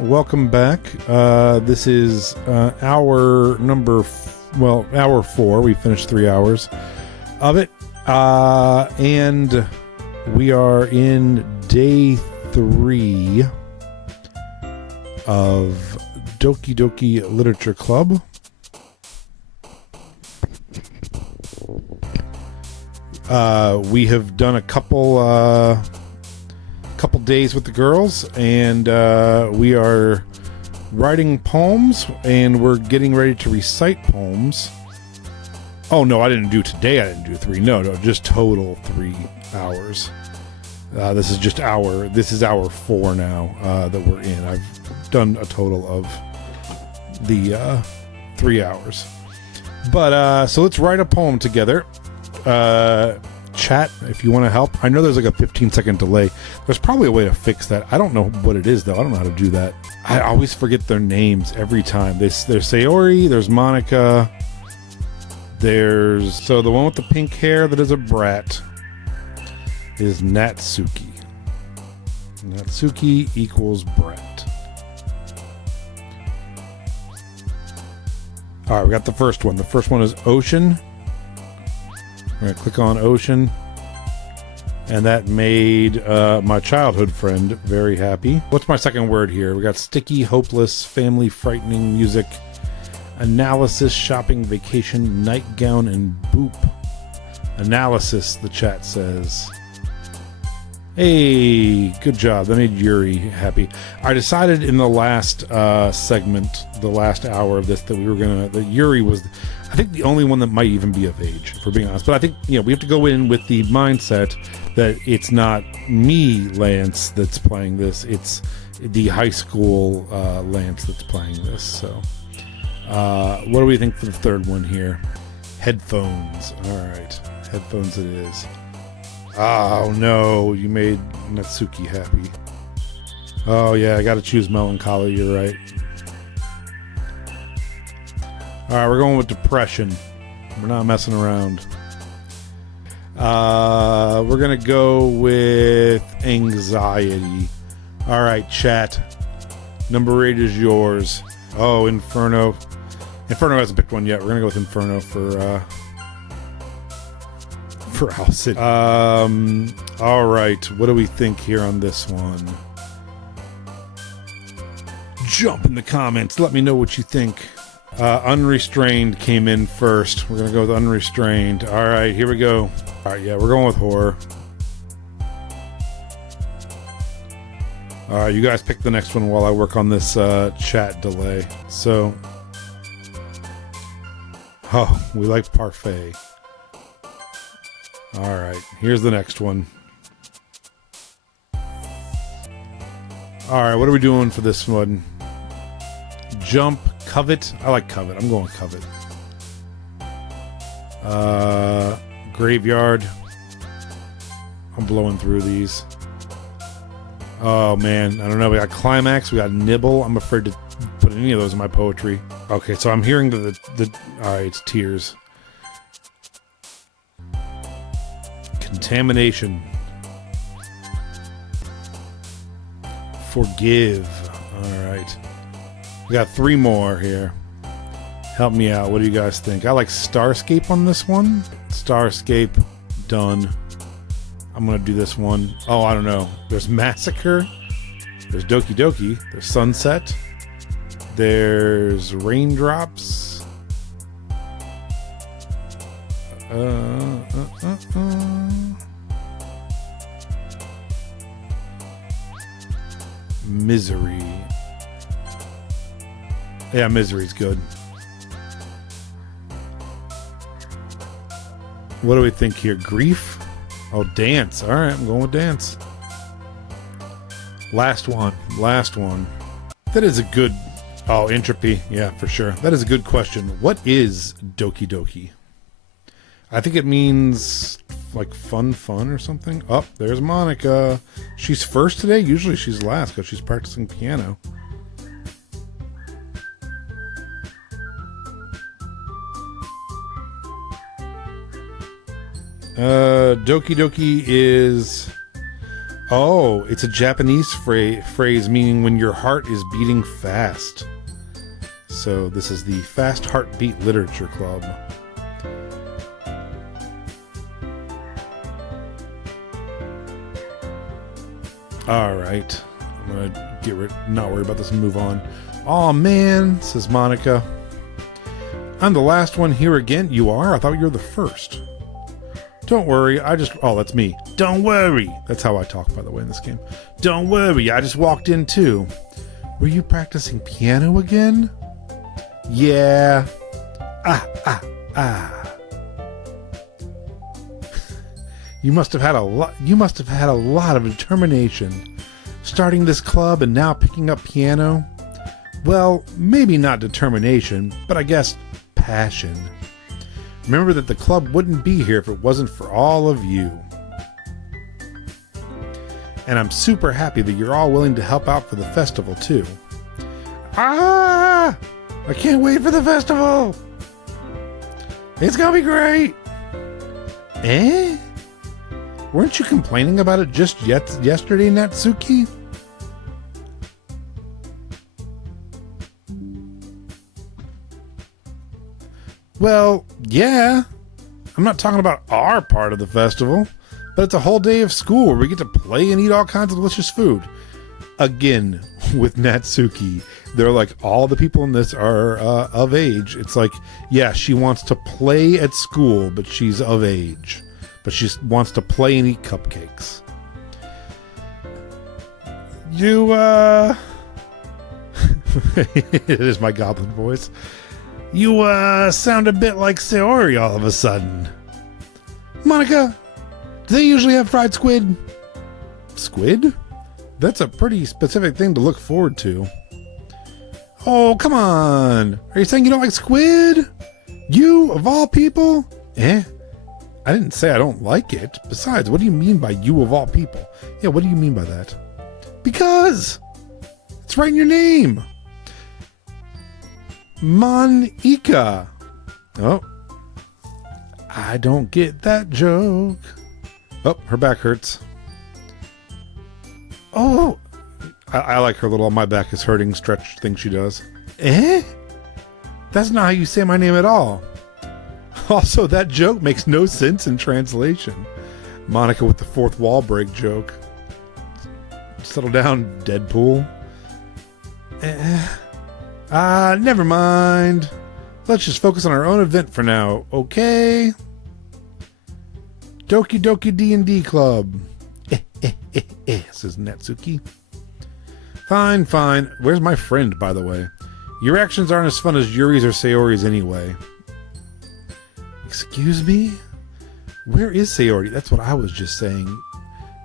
welcome back. This is hour 4. We finished 3 hours of it, and we are in day 3 of Doki Doki Literature Club. We have done a couple days with the girls, and we are writing poems, and we're getting ready to recite poems. Oh no, I didn't do today. I didn't do 3. No, just total 3 hours. This is hour 4 now that we're in. I've done a total of the 3 hours. But so let's write a poem together. Chat if you want to help. I know there's like a 15-second delay. There's probably a way to fix that. I don't know what it is though. I don't know how to do that. I always forget their names every time. There's Sayori, there's Monica, there's the one with the pink hair that is a brat is Natsuki. Natsuki equals brat. Alright, we got the first one. The first one is Ocean. We're going to click on Ocean, and that made my childhood friend very happy. What's my second word here? We got sticky, hopeless, family, frightening, music, analysis, shopping, vacation, nightgown, and boop. Analysis, the chat says. Hey, good job. That made Yuri happy. I decided in the last segment, the last hour of this, that Yuri was, I think, the only one that might even be of age, if we're being honest. But I think, we have to go in with the mindset that it's not me, Lance, that's playing this. It's the high school Lance that's playing this. So, what do we think for the third one here? Headphones. All right. Headphones it is. Oh, no. You made Natsuki happy. Oh, yeah. I got to choose melancholy. You're right. Alright, we're going with depression. We're not messing around. We're going to go with anxiety. Alright, chat. Number 8 is yours. Oh, Inferno. Inferno hasn't picked one yet. We're going to go with Inferno for Owl City. Alright, what do we think here on this one? Jump in the comments. Let me know what you think. Unrestrained came in first. We're gonna go with Unrestrained. Alright, here we go. Alright, yeah, we're going with horror. Alright, you guys pick the next one while I work on this chat delay. So, we like parfait. Alright, here's the next one. Alright, what are we doing for this one? Jump. Covet. I like Covet. I'm going with Covet. Graveyard. I'm blowing through these. Oh man, I don't know. We got Climax. We got Nibble. I'm afraid to put any of those in my poetry. Okay, so I'm hearing the alright, it's Tears. Contamination. Forgive. Alright. We got 3 more here. Help me out. What do you guys think? I like Starscape on this one. Starscape, done. I'm gonna do this one. Oh, I don't know. There's Massacre. There's Doki Doki. There's Sunset. There's Raindrops. Misery. Yeah, Misery's good. What do we think here? Grief? Oh, Dance. Alright, I'm going with Dance. Last one. That is a good... Oh, Entropy. Yeah, for sure. That is a good question. What is Doki Doki? I think it means like fun or something. Oh, there's Monica. She's first today? Usually she's last because she's practicing piano. Doki Doki is Oh, it's a Japanese phrase meaning when your heart is beating fast. So this is the Fast Heartbeat Literature Club. All right, I'm gonna not worry about this and move on. Aw, man, says Monica. I'm the last one here again. You are? I thought you were the first. Don't worry, oh, that's me. Don't worry. That's how I talk, by the way, in this game. Don't worry, I just walked in too. Were you practicing piano again? Yeah. You must have had a lot of determination. Starting this club and now picking up piano. Well, maybe not determination, but I guess passion. Remember that the club wouldn't be here if it wasn't for all of you. And I'm super happy that you're all willing to help out for the festival too. I can't wait for the festival. It's gonna be great. Eh? Weren't you complaining about it just yesterday, Natsuki? Well, yeah. I'm not talking about our part of the festival, but it's a whole day of school where we get to play and eat all kinds of delicious food. Again, with Natsuki, they're like, all the people in this are of age. It's like, yeah, she wants to play at school, but she's of age. But she wants to play and eat cupcakes. It is my goblin voice. You sound a bit like Sayori all of a sudden. Monica, do they usually have fried squid? Squid? That's a pretty specific thing to look forward to. Oh, come on. Are you saying you don't like squid? You, of all people? I didn't say I don't like it. Besides, what do you mean by you of all people? Yeah, what do you mean by that? Because it's right in your name. Monica. Oh, I don't get that joke. Oh, her back hurts. Oh, I like her little my back is hurting stretch thing she does. That's not how you say my name at all. Also, that joke makes no sense in translation. Monica with the fourth wall break joke. Settle down, Deadpool. Never mind. Let's just focus on our own event for now, okay? Doki Doki D&D Club. Says Natsuki. Fine. Where's my friend, by the way? Your actions aren't as fun as Yuri's or Sayori's anyway. Excuse me? Where is Sayori? That's what I was just saying.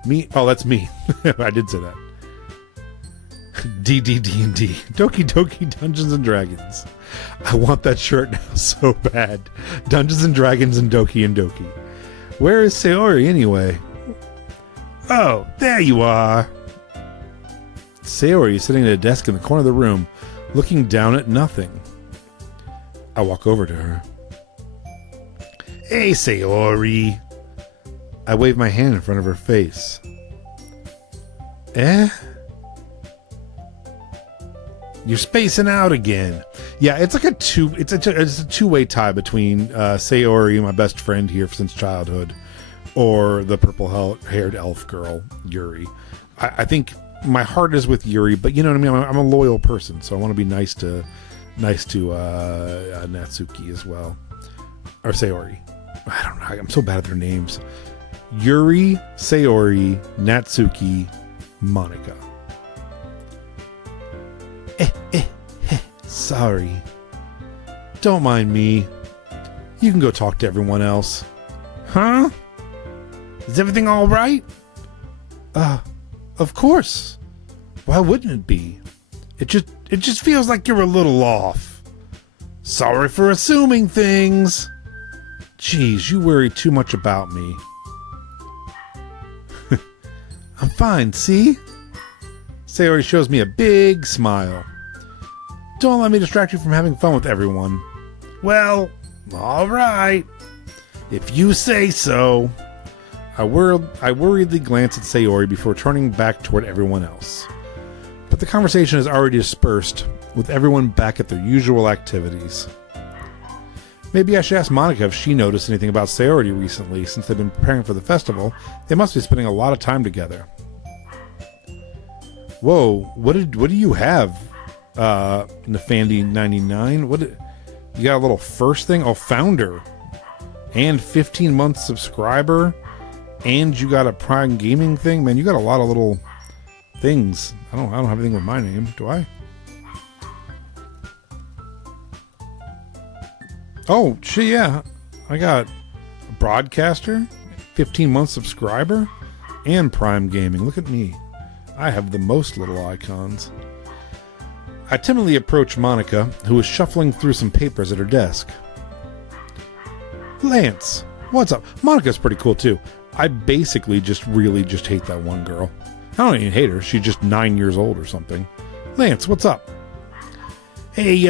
Me? Oh, that's me. I did say that. D&D. Doki Doki Dungeons and Dragons. I want that shirt now so bad. Dungeons and Dragons and Doki. Where is Sayori anyway? Oh, there you are. Sayori is sitting at a desk in the corner of the room, looking down at nothing. I walk over to her. Hey, Sayori. I wave my hand in front of her face. You're spacing out again. Yeah, it's like a two-way tie between Sayori, my best friend here since childhood, or the purple-haired elf girl, Yuri. I think my heart is with Yuri, but you know what I mean? I'm a loyal person, so I want to be nice to Natsuki as well. Or Sayori. I don't know. I'm so bad at their names. Yuri, Sayori, Natsuki, Monica. Sorry. Don't mind me. You can go talk to everyone else. Huh? Is everything all right? Of course. Why wouldn't it be? It just feels like you're a little off. Sorry for assuming things. Jeez, you worry too much about me. I'm fine, see? Sayori shows me a big smile. Don't let me distract you from having fun with everyone. Well, all right. If you say so. I worriedly glance at Sayori before turning back toward everyone else. But the conversation is already dispersed, with everyone back at their usual activities. Maybe I should ask Monica if she noticed anything about Sayori recently. Since they've been preparing for the festival, they must be spending a lot of time together. Whoa, what do you have, Nefandi99? You got a little first thing? Oh, founder. And 15-month subscriber. And you got a Prime Gaming thing? Man, you got a lot of little things. I don't have anything with my name, do I? Oh, shit, yeah. I got a broadcaster, 15-month subscriber, and Prime Gaming. Look at me. I have the most little icons. I timidly approach Monica, who is shuffling through some papers at her desk. Lance, what's up? Monica's pretty cool, too. I basically just hate that one girl. I don't even hate her. She's just 9 years old or something. Lance, what's up? Hey,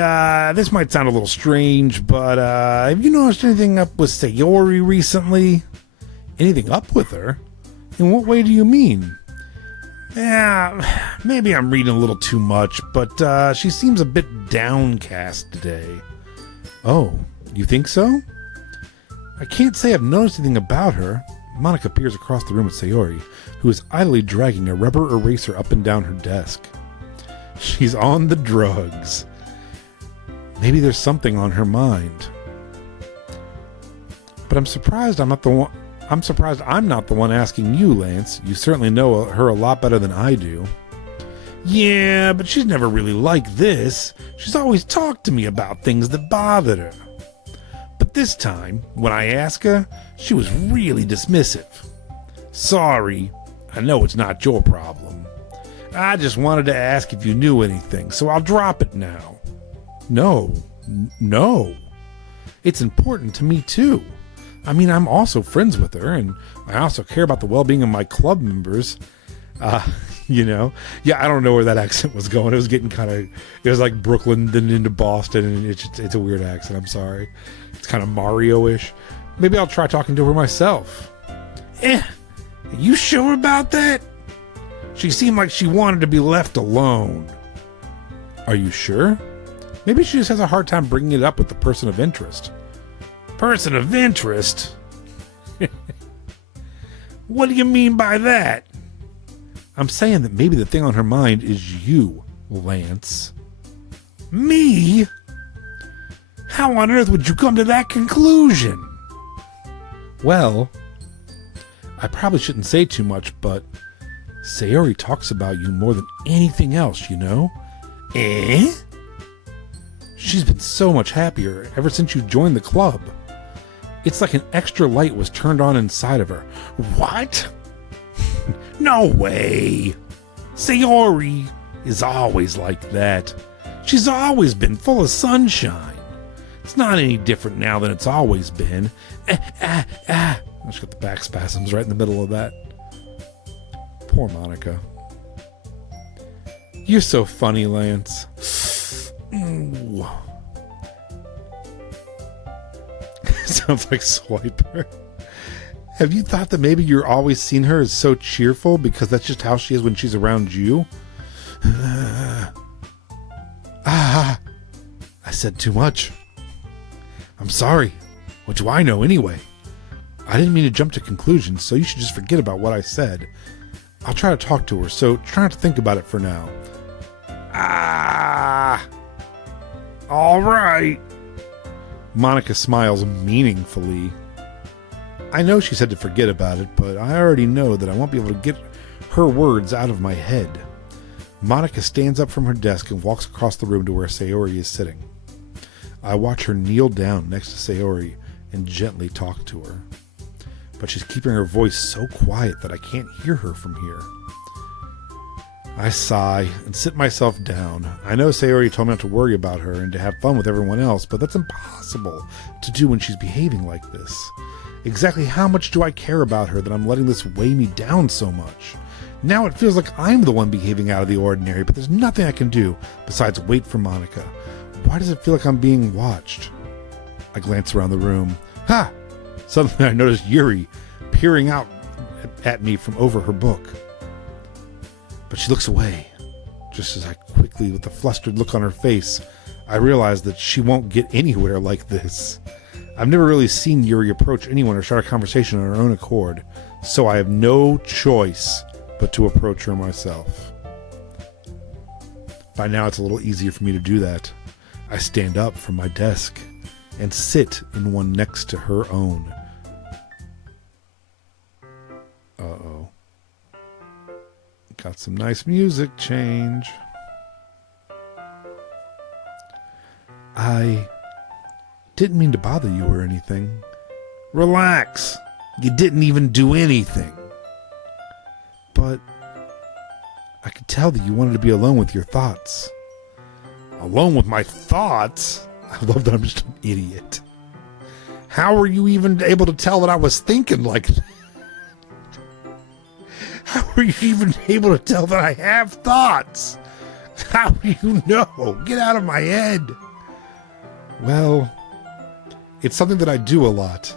this might sound a little strange, but have you noticed anything up with Sayori recently? Anything up with her? In what way do you mean? Yeah, maybe I'm reading a little too much, but she seems a bit downcast today. Oh, you think so? I can't say I've noticed anything about her. Monica peers across the room at Sayori, who is idly dragging a rubber eraser up and down her desk. She's on the drugs. Maybe there's something on her mind. But I'm surprised I'm not the one asking you, Lance. You certainly know her a lot better than I do. Yeah, but she's never really like this. She's always talked to me about things that bothered her. But this time, when I asked her, she was really dismissive. Sorry, I know it's not your problem. I just wanted to ask if you knew anything, so I'll drop it now. No. It's important to me too. I mean, I'm also friends with her, and I also care about the well-being of my club members. Yeah, I don't know where that accent was going. It was getting it was like Brooklyn, then into Boston, and it's a weird accent. I'm sorry. It's kind of Mario-ish. Maybe I'll try talking to her myself. Are you sure about that? She seemed like she wanted to be left alone. Are you sure? Maybe she just has a hard time bringing it up with the person of interest. Person of interest? What do you mean by that? I'm saying that maybe the thing on her mind is you, Lance. Me? How on earth would you come to that conclusion? Well, I probably shouldn't say too much, but Sayori talks about you more than anything else, you know? She's been so much happier ever since you joined the club. It's like an extra light was turned on inside of her. What? No way. Sayori is always like that. She's always been full of sunshine. It's not any different now than it's always been. I just got the back spasms right in the middle of that. Poor Monica. You're so funny, Lance. Ooh. Sounds like Swiper. Have you thought that maybe you're always seen her as so cheerful because that's just how she is when she's around you? I said too much. I'm sorry. What do I know anyway? I didn't mean to jump to conclusions, so you should just forget about what I said. I'll try to talk to her, so try not to think about it for now. All right. Monica smiles meaningfully. I know she said to forget about it, but I already know that I won't be able to get her words out of my head. Monica stands up from her desk and walks across the room to where Sayori is sitting. I watch her kneel down next to Sayori and gently talk to her. But she's keeping her voice so quiet that I can't hear her from here. I sigh and sit myself down. I know Sayori told me not to worry about her and to have fun with everyone else, but that's impossible to do when she's behaving like this. Exactly how much do I care about her that I'm letting this weigh me down so much? Now it feels like I'm the one behaving out of the ordinary, but there's nothing I can do besides wait for Monica. Why does it feel like I'm being watched? I glance around the room. Ha! Suddenly I notice Yuri peering out at me from over her book. But she looks away. Just as I quickly, with a flustered look on her face, I realize that she won't get anywhere like this. I've never really seen Yuri approach anyone or start a conversation on her own accord, so I have no choice but to approach her myself. By now it's a little easier for me to do that. I stand up from my desk and sit in one next to her own. Uh-oh. Got some nice music change. I didn't mean to bother you or anything. Relax. You didn't even do anything. But I could tell that you wanted to be alone with your thoughts. Alone with my thoughts? I love that I'm just an idiot. How were you even able to tell that I was thinking like that? How are you even able to tell that I have thoughts? How do you know? Get out of my head. Well, it's something that I do a lot,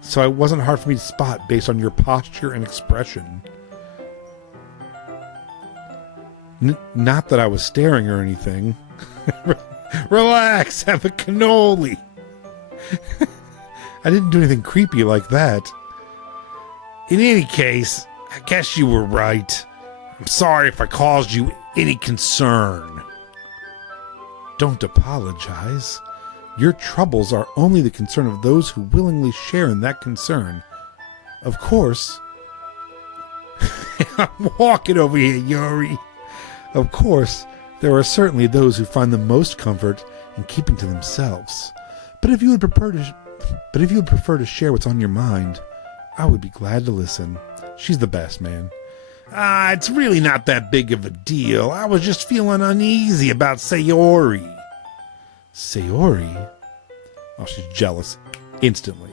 so it wasn't hard for me to spot based on your posture and expression. Not that I was staring or anything. Relax, have a cannoli. I didn't do anything creepy like that. In any case, I guess you were right. I'm sorry if I caused you any concern. Don't apologize. Your troubles are only the concern of those who willingly share in that concern. Of course. I'm walking over here, Yuri. Of course, there are certainly those who find the most comfort in keeping to themselves. But if you would prefer to share what's on your mind, I would be glad to listen. She's the best, man. It's really not that big of a deal. I was just feeling uneasy about Sayori. Sayori? Oh, she's jealous. Instantly.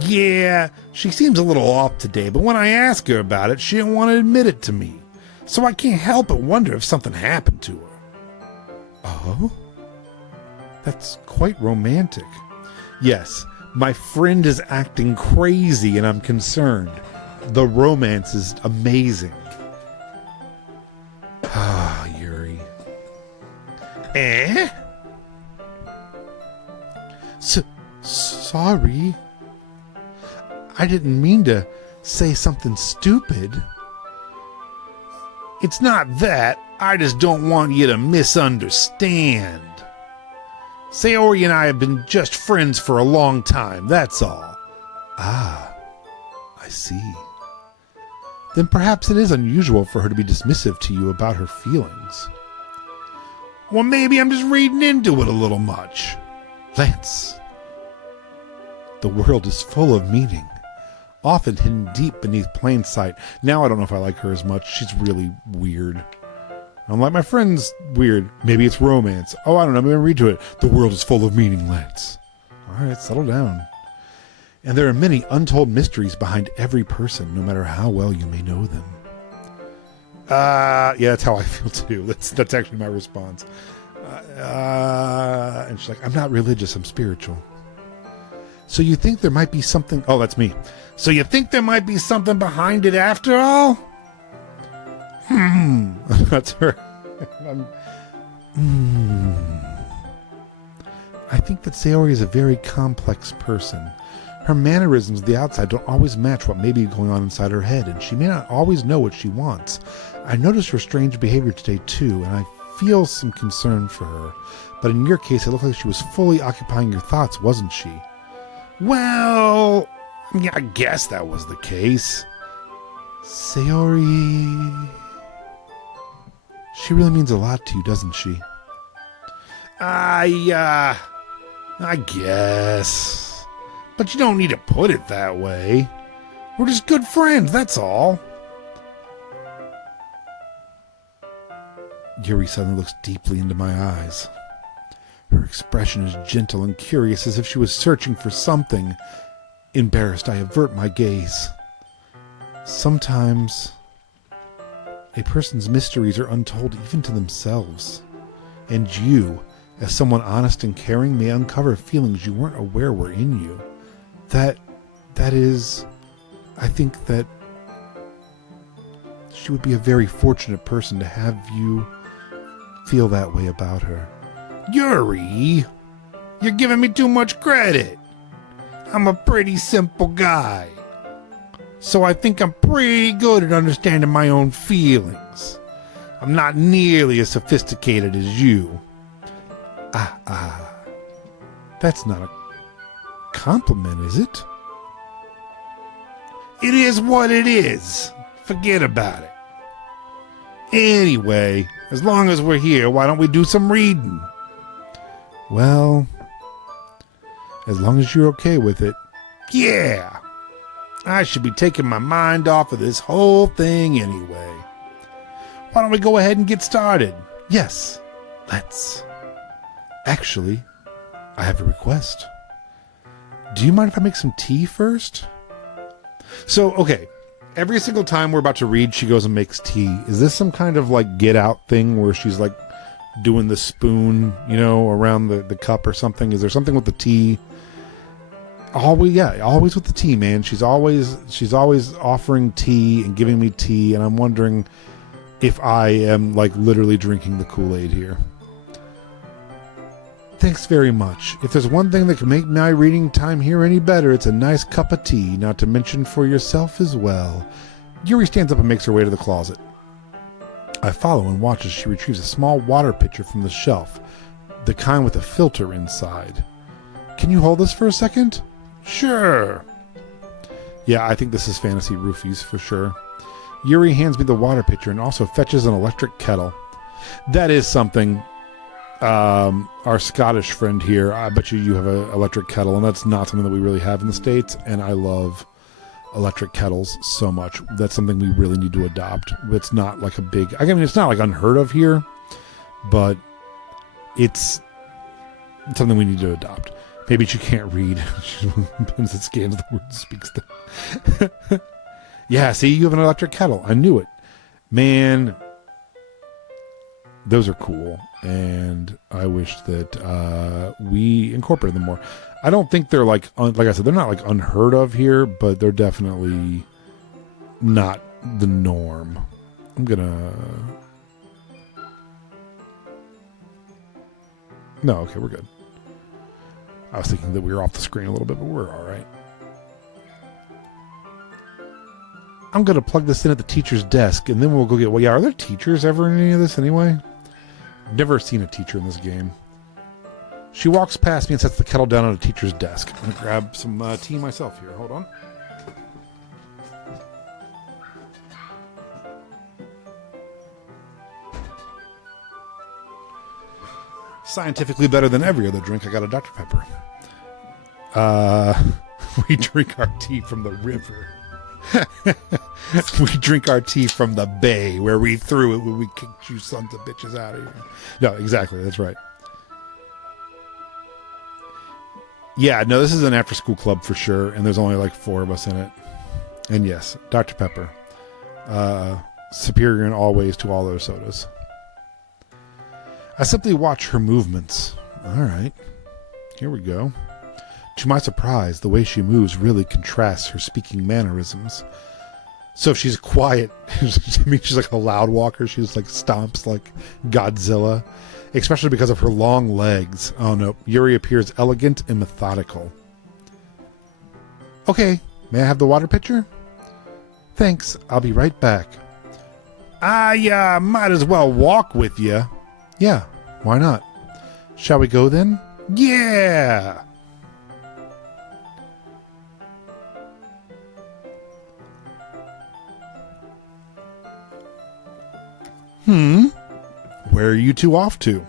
Yeah, she seems a little off today, but when I ask her about it, she didn't want to admit it to me. So I can't help but wonder if something happened to her. Oh? That's quite romantic. Yes, my friend is acting crazy and I'm concerned. The romance is amazing. Ah, Yuri. Eh? Sorry. I didn't mean to say something stupid. It's not that. I just don't want you to misunderstand. Sayori and I have been just friends for a long time, that's all. Ah, I see. Then perhaps it is unusual for her to be dismissive to you about her feelings. Well, maybe I'm just reading into it a little much. Lance, the world is full of meaning, often hidden deep beneath plain sight. Now I don't know if I like her as much. She's really weird. I'm like, my friend's weird. Maybe it's romance. Oh, I don't know. Maybe read to it. The world is full of meaning, Lance. All right, settle down. And there are many untold mysteries behind every person, no matter how well you may know them. Yeah, that's how I feel too. That's actually my response. And she's like, I'm not religious, I'm spiritual. So you think there might be something... Oh, that's me. So you think there might be something behind it after all? That's her. I think that Sayori is a very complex person. Her mannerisms of the outside don't always match what may be going on inside her head, and she may not always know what she wants. I noticed her strange behavior today too, and I feel some concern for her. But in your case, it looked like she was fully occupying your thoughts, wasn't she? Well, yeah, I guess that was the case. Sayori... She really means a lot to you, doesn't she? I guess. But you don't need to put it that way. We're just good friends, that's all. Yuri suddenly looks deeply into my eyes. Her expression is gentle and curious, as if she was searching for something. Embarrassed, I avert my gaze. Sometimes a person's mysteries are untold even to themselves. And you, as someone honest and caring, may uncover feelings you weren't aware were in you. That is... I think that she would be a very fortunate person to have you feel that way about her. Yuri, you're giving me too much credit. I'm a pretty simple guy. So I think I'm pretty good at understanding my own feelings. I'm not nearly as sophisticated as you. That's not a compliment, is it? It is what it is. Forget about it. Anyway, as long as we're here, why don't we do some reading? Well, as long as you're okay with it. Yeah. I should be taking my mind off of this whole thing anyway. Why don't we go ahead and get started? Yes, let's. Actually, I have a request. Do you mind if I make some tea first? So, okay. Every single time we're about to read, she goes and makes tea. Is this some kind of like get out thing where she's like doing the spoon, you know, around the cup or something? Is there something with the tea? Always with the tea, man. She's always offering tea and giving me tea, and I'm wondering if I am like literally drinking the Kool-Aid here. Thanks very much. If there's one thing that can make my reading time here any better, it's a nice cup of tea, not to mention for yourself as well. Yuri stands up and makes her way to the closet. I follow and watch as she retrieves a small water pitcher from the shelf, the kind with a filter inside. Can you hold this for a second? Sure. Yeah, I think this is fantasy roofies for sure. Yuri hands me the water pitcher and also fetches an electric kettle. That is something. Our Scottish friend here, I bet you have an electric kettle, and that's not something that we really have in the States, and I love electric kettles so much. That's something we really need to adopt. It's not like a big, I mean, it's not like unheard of here, but it's something we need to adopt. Maybe she can't read. She's one of the pens that scans the word and speaks them. Yeah, see, you have an electric kettle. I knew it. Man, those are cool, and I wish that we incorporated them more. I don't think they're like I said, they're not like unheard of here, but they're definitely not the norm. I'm gonna. No, okay, we're good. I was thinking that we were off the screen a little bit, but we're all right. I'm gonna plug this in at the teacher's desk, and then we'll go get. Well, yeah, are there teachers ever in any of this anyway? Never seen a teacher in this game. She walks past me and sets the kettle down on a teacher's desk. I'm going to grab some tea myself here. Hold on. Scientifically better than every other drink. I got a Dr. Pepper. We drink our tea from the river. We drink our tea from the bay where we threw it when we kicked you sons of bitches out of here. No, exactly. That's right. Yeah, no, this is an after-school club for sure, and there's only like 4 of us in it. And yes, Dr. Pepper. Superior in all ways to all other sodas. I simply watch her movements. All right. Here we go. To my surprise, the way she moves really contrasts her speaking mannerisms. So if she's quiet, I mean, she's like a loud walker. She just like stomps like Godzilla, especially because of her long legs. Oh no, Yuri appears elegant and methodical. Okay, may I have the water pitcher? Thanks, I'll be right back. I might as well walk with you. Yeah, why not? Shall we go then? Yeah! Where are you two off to?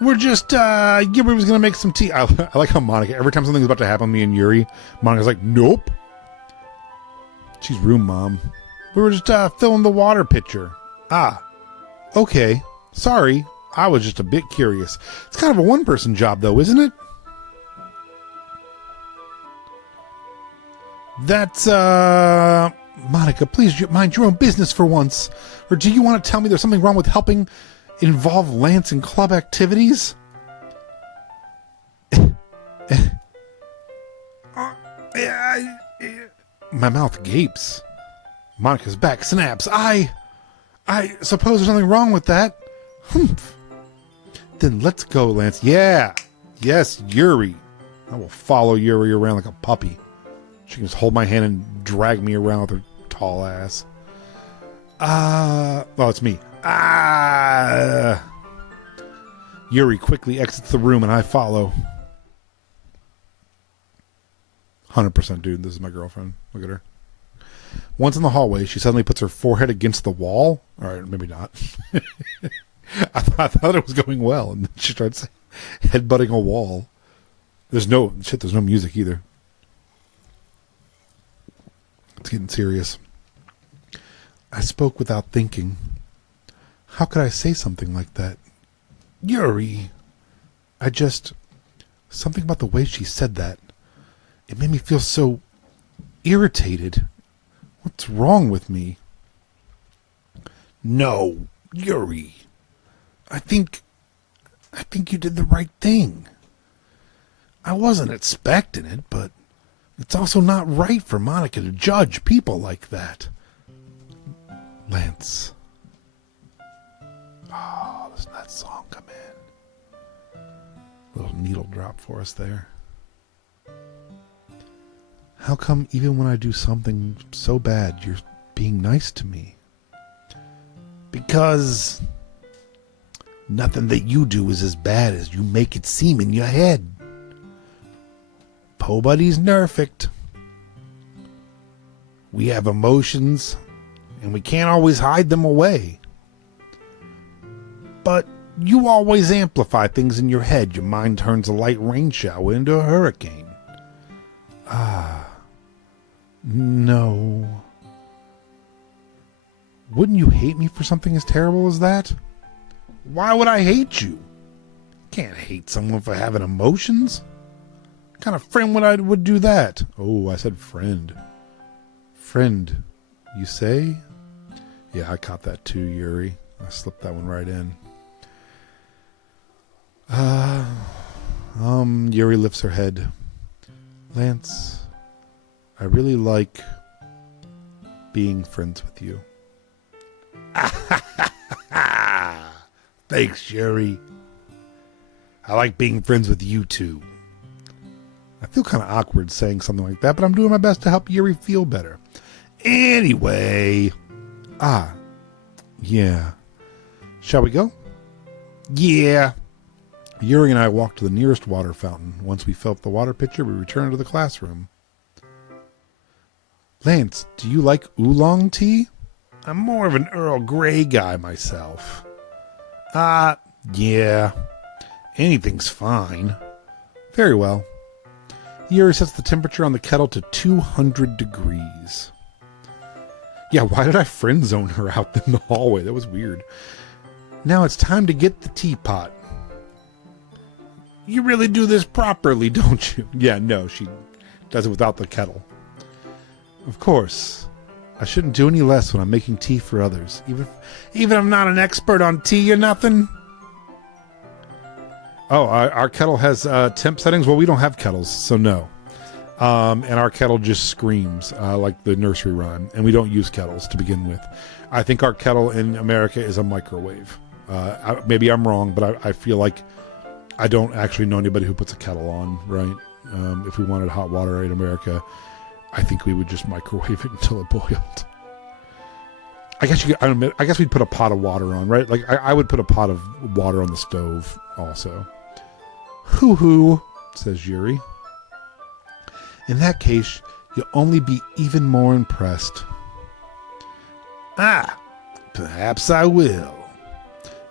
We're just, Yuri was gonna make some tea. I like how Monica, every time something's about to happen to me and Yuri, Monica's like, nope. She's room mom. We were just, filling the water pitcher. Ah, okay. Sorry, I was just a bit curious. It's kind of a one-person job, though, isn't it? That's, Monica, please mind your own business for once. Or do you want to tell me there's something wrong with helping involve Lance in club activities? My mouth gapes. Monica's back snaps. I suppose there's nothing wrong with that. Humph. Then let's go, Lance. Yeah. Yes, Yuri. I will follow Yuri around like a puppy. She can just hold my hand and drag me around with her tall ass. It's me. Yuri quickly exits the room and I follow. 100% dude, this is my girlfriend. Look at her. Once in the hallway, she suddenly puts her forehead against the wall. Alright, maybe not. I thought it was going well, and then she starts headbutting a wall. There's no music either. It's getting serious. I spoke without thinking. How could I say something like that? Yuri! Something about the way she said that. It made me feel so irritated. What's wrong with me? No, Yuri. I think you did the right thing. I wasn't expecting it, but it's also not right for Monica to judge people like that. Lance. Oh, listen to that song come in. Little needle drop for us there. How come even when I do something so bad, you're being nice to me? Because nothing that you do is as bad as you make it seem in your head. Nobody's perfect. We have emotions, and we can't always hide them away. But you always amplify things in your head. Your mind turns a light rain shower into a hurricane. No. Wouldn't you hate me for something as terrible as that? Why would I hate you? Can't hate someone for having emotions. What kind of friend would do that? Oh, I said friend. Friend, you say? Yeah, I caught that too, Yuri. I slipped that one right in. Yuri lifts her head. Lance, I really like being friends with you. Thanks, Yuri. I like being friends with you too. I feel kind of awkward saying something like that, but I'm doing my best to help Yuri feel better. Anyway. Yeah. Shall we go? Yeah. Yuri and I walked to the nearest water fountain. Once we filled the water pitcher, we returned to the classroom. Lance, do you like oolong tea? I'm more of an Earl Grey guy myself. Yeah. Anything's fine. Very well. Yuri sets the temperature on the kettle to 200 degrees. Yeah, why did I friend zone her out in the hallway? That was weird. Now it's time to get the teapot. You really do this properly, don't you? Yeah, no, she does it without the kettle. Of course. I shouldn't do any less when I'm making tea for others. Even if I'm not an expert on tea or nothing. Oh, our kettle has temp settings. Well, we don't have kettles, so no. And our kettle just screams like the nursery rhyme. And we don't use kettles to begin with. I think our kettle in America is a microwave. Maybe I'm wrong, but I feel like I don't actually know anybody who puts a kettle on, right? If we wanted hot water in America, I think we would just microwave it until it boiled. I guess we'd put a pot of water on, right? Like I would put a pot of water on the stove also. Hoo-hoo, says Yuri. In that case, you'll only be even more impressed. Perhaps I will.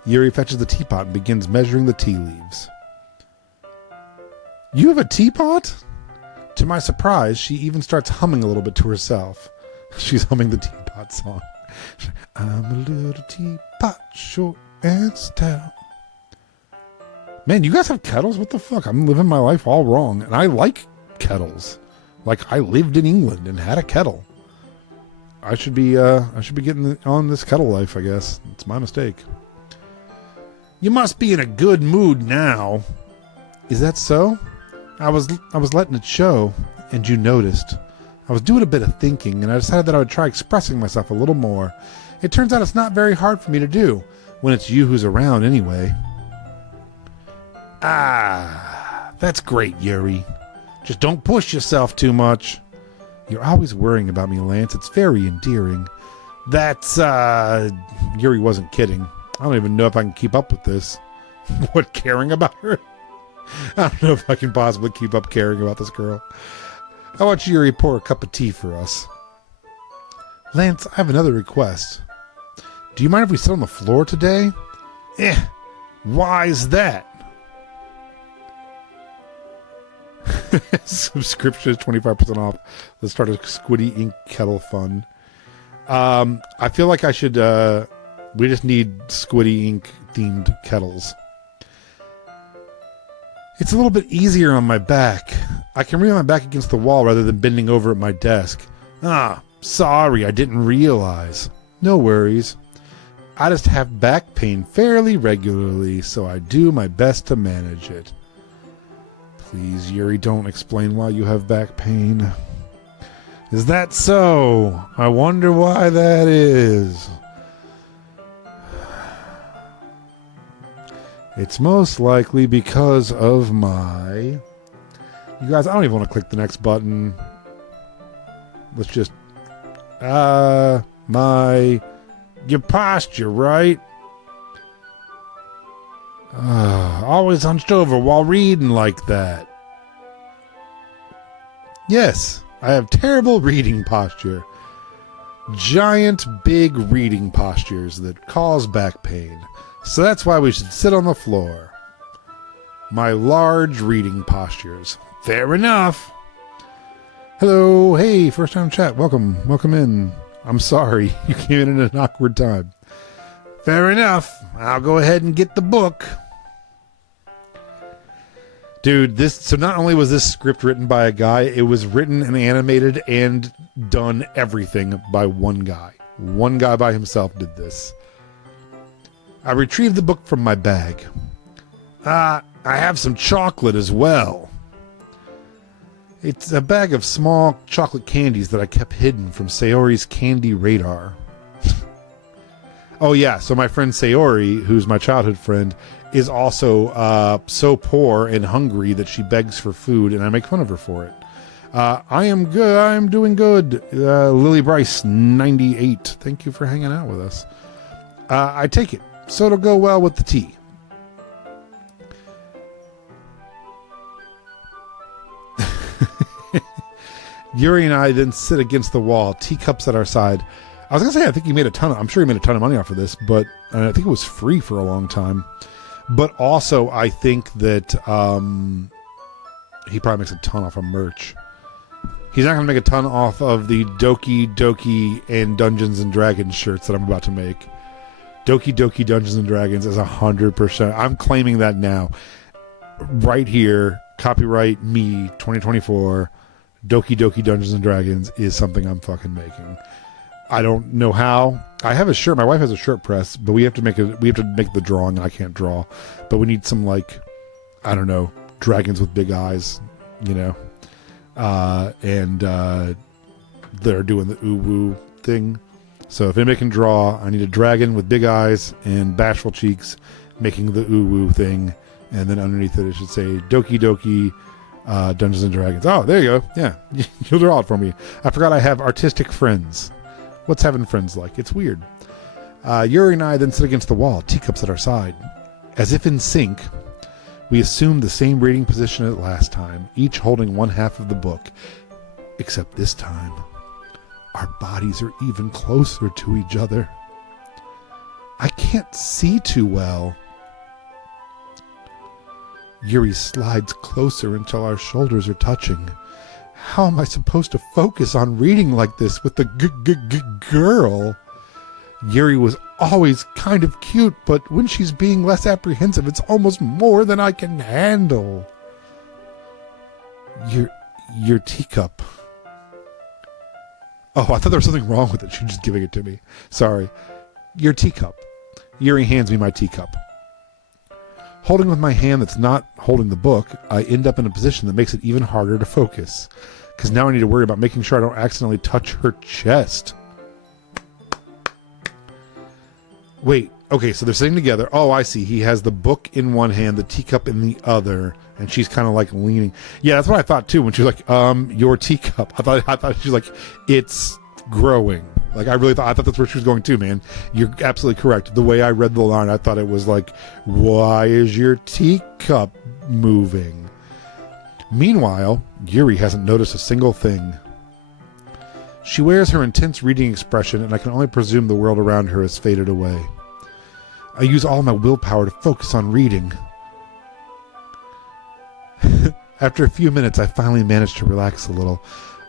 Yuri fetches the teapot and begins measuring the tea leaves. You have a teapot? To my surprise, she even starts humming a little bit to herself. She's humming the teapot song. I'm a little teapot, short and stout. Man, you guys have kettles? What the fuck? I'm living my life all wrong. And I like kettles. Like, I lived in England and had a kettle. I should be getting on this kettle life, I guess. It's my mistake. You must be in a good mood now. Is that so? I was letting it show. And you noticed. I was doing a bit of thinking, and I decided that I would try expressing myself a little more. It turns out it's not very hard for me to do, when it's you who's around anyway. Ah, that's great, Yuri. Just don't push yourself too much. You're always worrying about me, Lance. It's very endearing. That's, Yuri wasn't kidding. I don't even know if I can keep up with this. What, caring about her? I don't know if I can possibly keep up caring about this girl. I want Yuri to pour a cup of tea for us. Lance, I have another request. Do you mind if we sit on the floor today? Why is that? Subscription is 25% off. Let's start a Squiddy Ink Kettle Fund. I feel like I should, we just need Squiddy Ink themed kettles. It's a little bit easier on my back. I can read my back against the wall rather than bending over at my desk. Sorry, I didn't realize. No worries. I just have back pain fairly regularly, so I do my best to manage it. Please, Yuri, don't explain why you have back pain. Is that so? I wonder why that is. It's most likely because of my... You guys, I don't even want to click the next button. Let's just... Your posture, right? Always hunched over while reading like that. Yes, I have terrible reading posture. Giant, big reading postures that cause back pain. So that's why we should sit on the floor. My large reading postures. Fair enough. Hello, hey, first time chat. Welcome in. I'm sorry, you came in at an awkward time. Fair enough. I'll go ahead and get the book. Dude, so not only was this script written by a guy, it was written and animated and done everything by one guy. One guy by himself did this. I retrieved the book from my bag. I have some chocolate as well. It's a bag of small chocolate candies that I kept hidden from Sayori's candy radar. Oh yeah, so my friend Sayori, who's my childhood friend, is also so poor and hungry that she begs for food, and I make fun of her for it. I am good. I am doing good. Lily Bryce, 98. Thank you for hanging out with us. I take it. So it'll go well with the tea. Yuri and I then sit against the wall, teacups at our side. I was going to say, I think I'm sure he made a ton of money off of this, but I think it was free for a long time. But also, I think that he probably makes a ton off of merch. He's not going to make a ton off of the Doki Doki and Dungeons and Dragons shirts that I'm about to make. Doki Doki Dungeons and Dragons is 100%. I'm claiming that now. Right here, copyright me, 2024. Doki Doki Dungeons and Dragons is something I'm fucking making. I don't know how. I have a shirt. My wife has a shirt press, but we have to make the drawing. I can't draw, but we need some, like, I don't know, dragons with big eyes, you know, and they're doing the ooh-woo thing. So if anybody can draw, I need a dragon with big eyes and bashful cheeks making the ooh-woo thing, and then underneath it should say Doki Doki Dungeons and Dragons. Oh, there you go. Yeah, you'll draw it for me. I forgot I have artistic friends. What's having friends like? It's weird. Yuri and I then sit against the wall, teacups at our side. As if in sync, we assume the same reading position as last time, each holding one half of the book. Except this time, our bodies are even closer to each other. I can't see too well. Yuri slides closer until our shoulders are touching. How am I supposed to focus on reading like this with the girl? Yuri was always kind of cute, but when she's being less apprehensive, it's almost more than I can handle. Your teacup. Oh, I thought there was something wrong with it. She was just giving it to me. Sorry. Your teacup. Yuri hands me my teacup. Holding with my hand that's not holding the book, I end up in a position that makes it even harder to focus. because now I need to worry about making sure I don't accidentally touch her chest. Wait, okay, so they're sitting together. Oh, I see. He has the book in one hand, the teacup in the other, and she's kind of like leaning. Yeah, that's what I thought too when she was like, your teacup. I thought she was like, it's growing. Like I thought that's where she was going too, man. You're absolutely correct. The way I read the line, I thought it was like, why is your teacup moving? Meanwhile, Yuri hasn't noticed a single thing. She wears her intense reading expression, and I can only presume the world around her has faded away. I use all my willpower to focus on reading. After a few minutes, I finally managed to relax a little.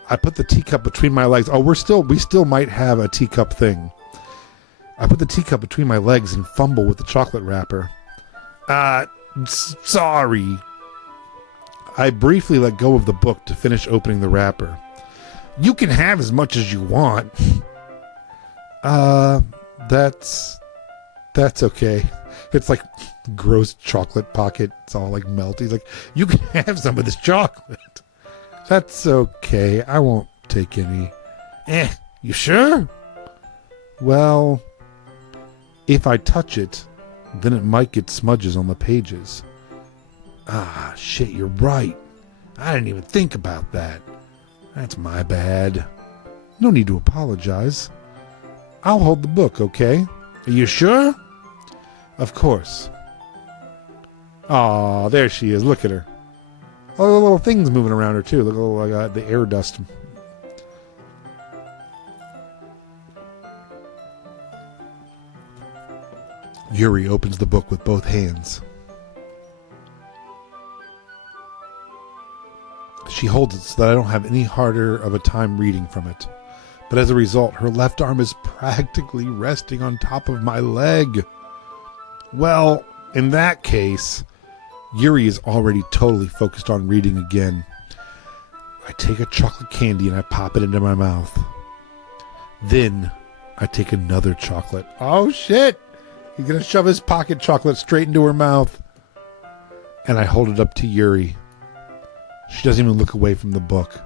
I put the teacup between my legs. Oh, we still might have a teacup thing. I put the teacup between my legs and fumble with the chocolate wrapper. Sorry. I briefly let go of the book to finish opening the wrapper. You can have as much as you want. That's okay. It's like gross chocolate pocket. It's all like melty. He's like, you can have some of this chocolate. That's okay. I won't take any. You sure? Well, if I touch it, then it might get smudges on the pages. Ah, shit, you're right. I didn't even think about that. That's my bad. No need to apologize. I'll hold the book, okay? Are you sure? Of course. Aw, there she is. Look at her. All the little things moving around her, too. Look at the air dust. Yuri opens the book with both hands. She holds it so that I don't have any harder of a time reading from it. But as a result, her left arm is practically resting on top of my leg. Well, in that case, Yuri is already totally focused on reading again. I take a chocolate candy and I pop it into my mouth. Then I take another chocolate. Oh shit! He's gonna shove his pocket chocolate straight into her mouth. And I hold it up to Yuri. She doesn't even look away from the book.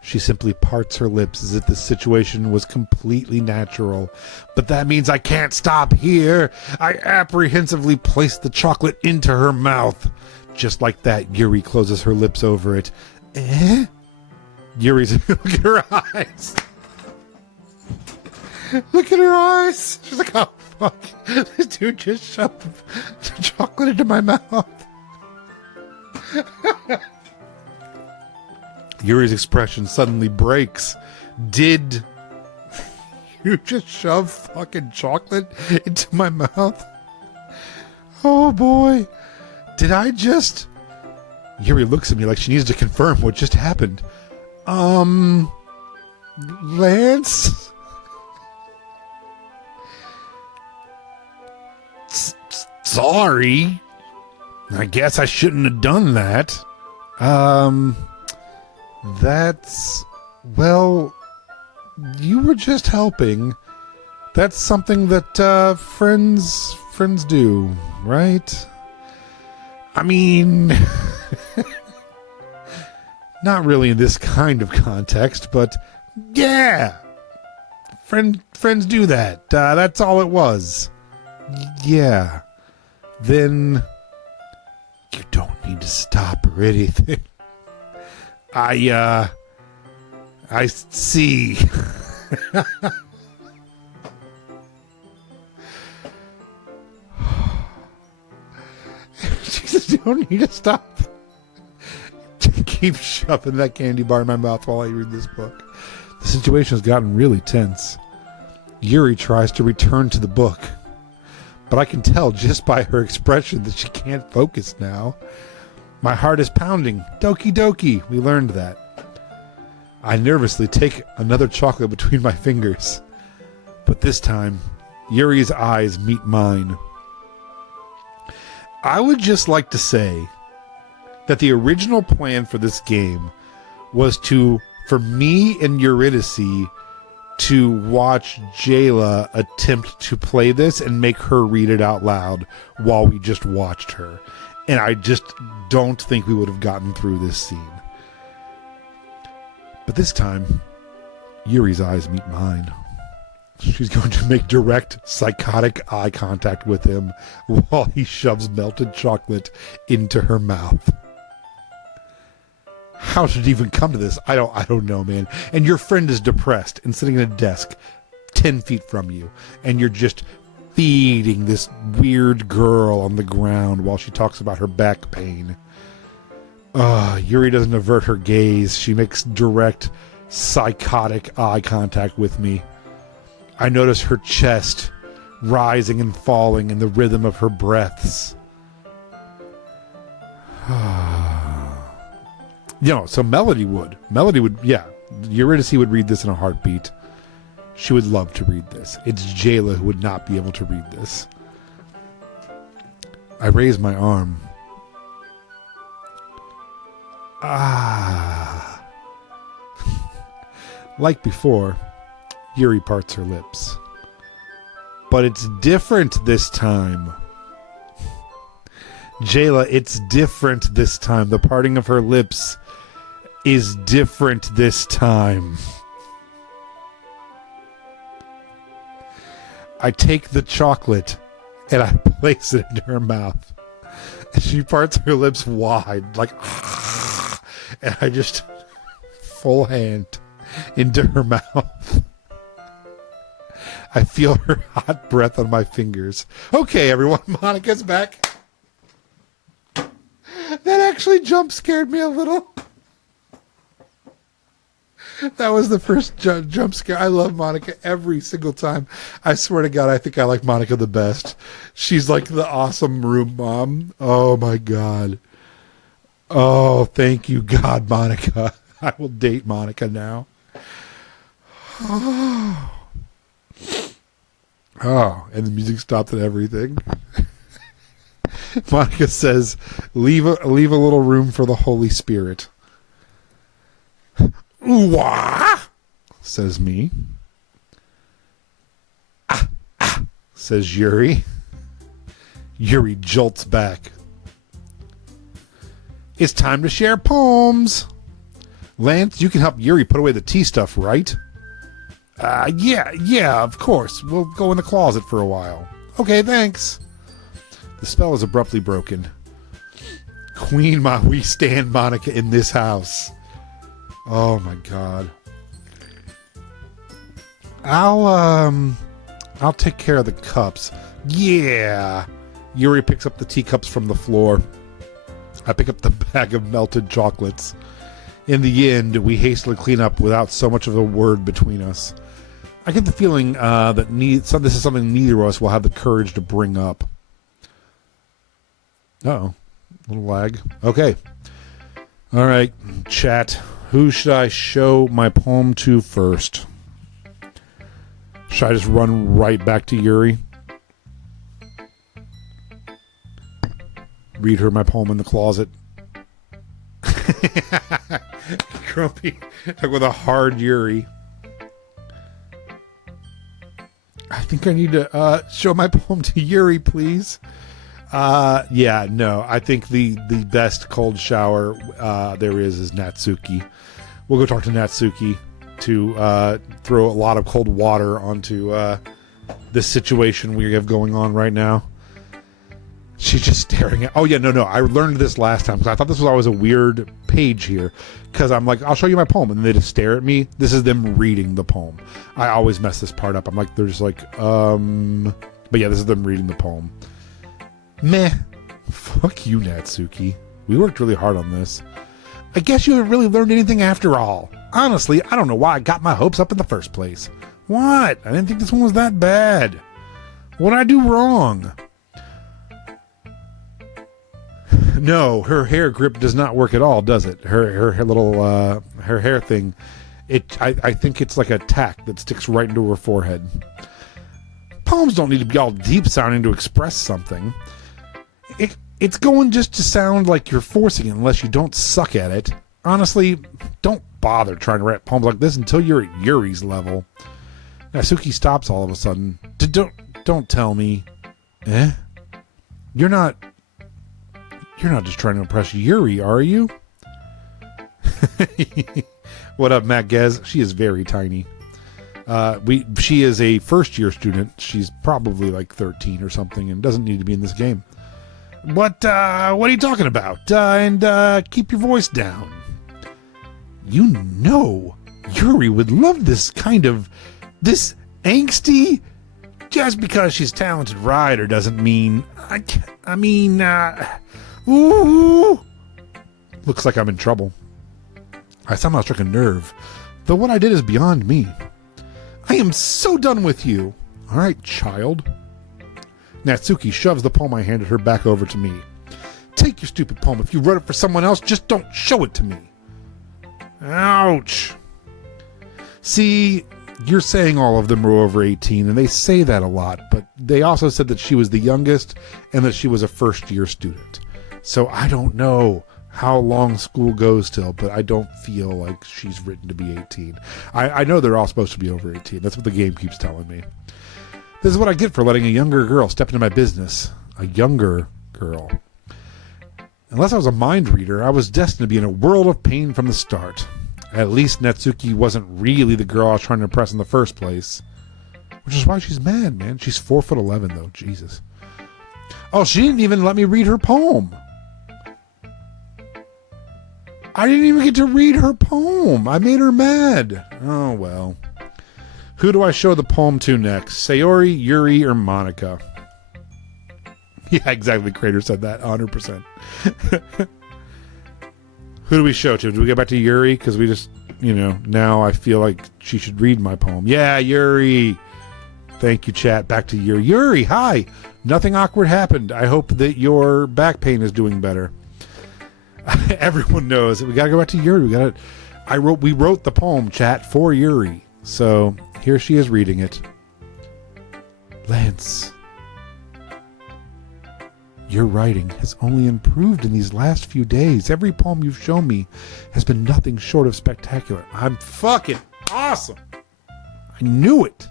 She simply parts her lips as if the situation was completely natural. But that means I can't stop here. I apprehensively place the chocolate into her mouth. Just like that, Yuri closes her lips over it. Yuri's... Look at her eyes. Look at her eyes. She's like, oh, fuck. This dude just shoved the chocolate into my mouth. Yuri's expression suddenly breaks. Did you just shove fucking chocolate into my mouth? Oh boy. Did I just... Yuri looks at me like she needs to confirm what just happened. Lance? Sorry. I guess I shouldn't have done that. That's... Well, you were just helping. That's something that friends do, right? I mean... not really in this kind of context, but yeah! Friends do that. That's all it was. Yeah. Then... You don't need to stop or anything. I see. Jesus, you don't need to stop. Keep shoving that candy bar in my mouth while I read this book. The situation has gotten really tense. Yuri tries to return to the book, but I can tell just by her expression that she can't focus now. My heart is pounding. Doki Doki. We learned that. I nervously take another chocolate between my fingers. But this time, Yuri's eyes meet mine. I would just like to say that the original plan for this game was for me and Eurydice to watch Jayla attempt to play this and make her read it out loud while we just watched her. And I just don't think we would have gotten through this scene. But this time, Yuri's eyes meet mine. She's going to make direct, psychotic eye contact with him while he shoves melted chocolate into her mouth. How did it even come to this? I don't know, man. And your friend is depressed and sitting at a desk 10 feet from you, and you're just feeding this weird girl on the ground while she talks about her back pain. Yuri doesn't avert her gaze. She makes direct, psychotic eye contact with me. I notice her chest rising and falling in the rhythm of her breaths. So Melody would, yeah, Eurydice would read this in a heartbeat. She would love to read this. It's Jayla who would not be able to read this. I raise my arm. Like before, Yuri parts her lips. But it's different this time. Jayla, it's different this time. The parting of her lips is different this time. I take the chocolate and I place it into her mouth. And she parts her lips wide, like, and I just full hand into her mouth. I feel her hot breath on my fingers. Okay, everyone, Monica's back. That actually jump scared me a little. That was the first jump scare. I love Monica every single time. I swear to God, I think I like Monica the best. She's like the awesome room mom. Oh, my God. Oh, thank you, God, Monica. I will date Monica now. Oh, and the music stopped and everything. Monica says, leave a little room for the Holy Spirit. Ooh-wah, says me. Says Yuri. Yuri jolts back. It's time to share poems. Lance, you can help Yuri put away the tea stuff, right? Yeah, of course. We'll go in the closet for a while. Okay, thanks. The spell is abruptly broken. Queen we stand Monica in this house. Oh my God. I'll take care of the cups. Yeah. Yuri picks up the teacups from the floor. I pick up the bag of melted chocolates. In the end, we hastily clean up without so much of a word between us. I get the feeling that this is something neither of us will have the courage to bring up. Uh-oh. Little lag. Okay. All right, chat. Who should I show my poem to first? Should I just run right back to Yuri? Read her my poem in the closet? Grumpy. Like with a hard Yuri. I think I need to show my poem to Yuri, please. Yeah, no. I think the best cold shower there is Natsuki. We'll go talk to Natsuki to throw a lot of cold water onto this situation we have going on right now. She's just staring at... Oh, yeah, no. I learned this last time because I thought this was always a weird page here because I'm like, I'll show you my poem. And they just stare at me. This is them reading the poem. I always mess this part up. I'm like, they're just like, But yeah, this is them reading the poem. Meh. Fuck you, Natsuki. We worked really hard on this. I guess you haven't really learned anything after all. Honestly, I don't know why I got my hopes up in the first place. What? I didn't think this one was that bad. What did I do wrong? No, her hair grip does not work at all, does it? Her little her hair thing. I think it's like a tack that sticks right into her forehead. Poems don't need to be all deep sounding to express something. It's going just to sound like you're forcing it unless you don't suck at it. Honestly, don't bother trying to write poems like this until you're at Yuri's level. Natsuki stops all of a sudden. Don't tell me. You're not just trying to impress Yuri, are you? What up, Matt Gez? She is very tiny. She is a first-year student. She's probably like 13 or something and doesn't need to be in this game. What are you talking about? And keep your voice down. You know, Yuri would love this angsty. Just because she's a talented rider doesn't mean. Ooh. Looks like I'm in trouble. I somehow struck a nerve, though what I did is beyond me. I am so done with you. All right, child. Natsuki shoves the poem I handed her back over to me. Take your stupid poem. If you wrote it for someone else, just don't show it to me. Ouch. See, you're saying all of them were over 18, and they say that a lot, but they also said that she was the youngest and that she was a first-year student. So I don't know how long school goes till, but I don't feel like she's written to be 18. I know they're all supposed to be over 18. That's what the game keeps telling me. This is what I get for letting a younger girl step into my business. A younger girl. Unless I was a mind reader, I was destined to be in a world of pain from the start. At least Natsuki wasn't really the girl I was trying to impress in the first place. Which is why she's mad, man. She's 4'11", though. Jesus. Oh, she didn't even let me read her poem. I didn't even get to read her poem. I made her mad. Oh, well. Who do I show the poem to next? Sayori, Yuri, or Monica? Yeah, exactly. Crater said that 100%. Who do we show to? Do we go back to Yuri? Because we just, now I feel like she should read my poem. Yeah, Yuri. Thank you, chat. Back to Yuri. Yuri, hi. Nothing awkward happened. I hope that your back pain is doing better. Everyone knows that we gotta go back to Yuri. We wrote the poem, chat, for Yuri. So here she is reading it. Lance, your writing has only improved in these last few days. Every poem you've shown me has been nothing short of spectacular. I'm fucking awesome. I knew it.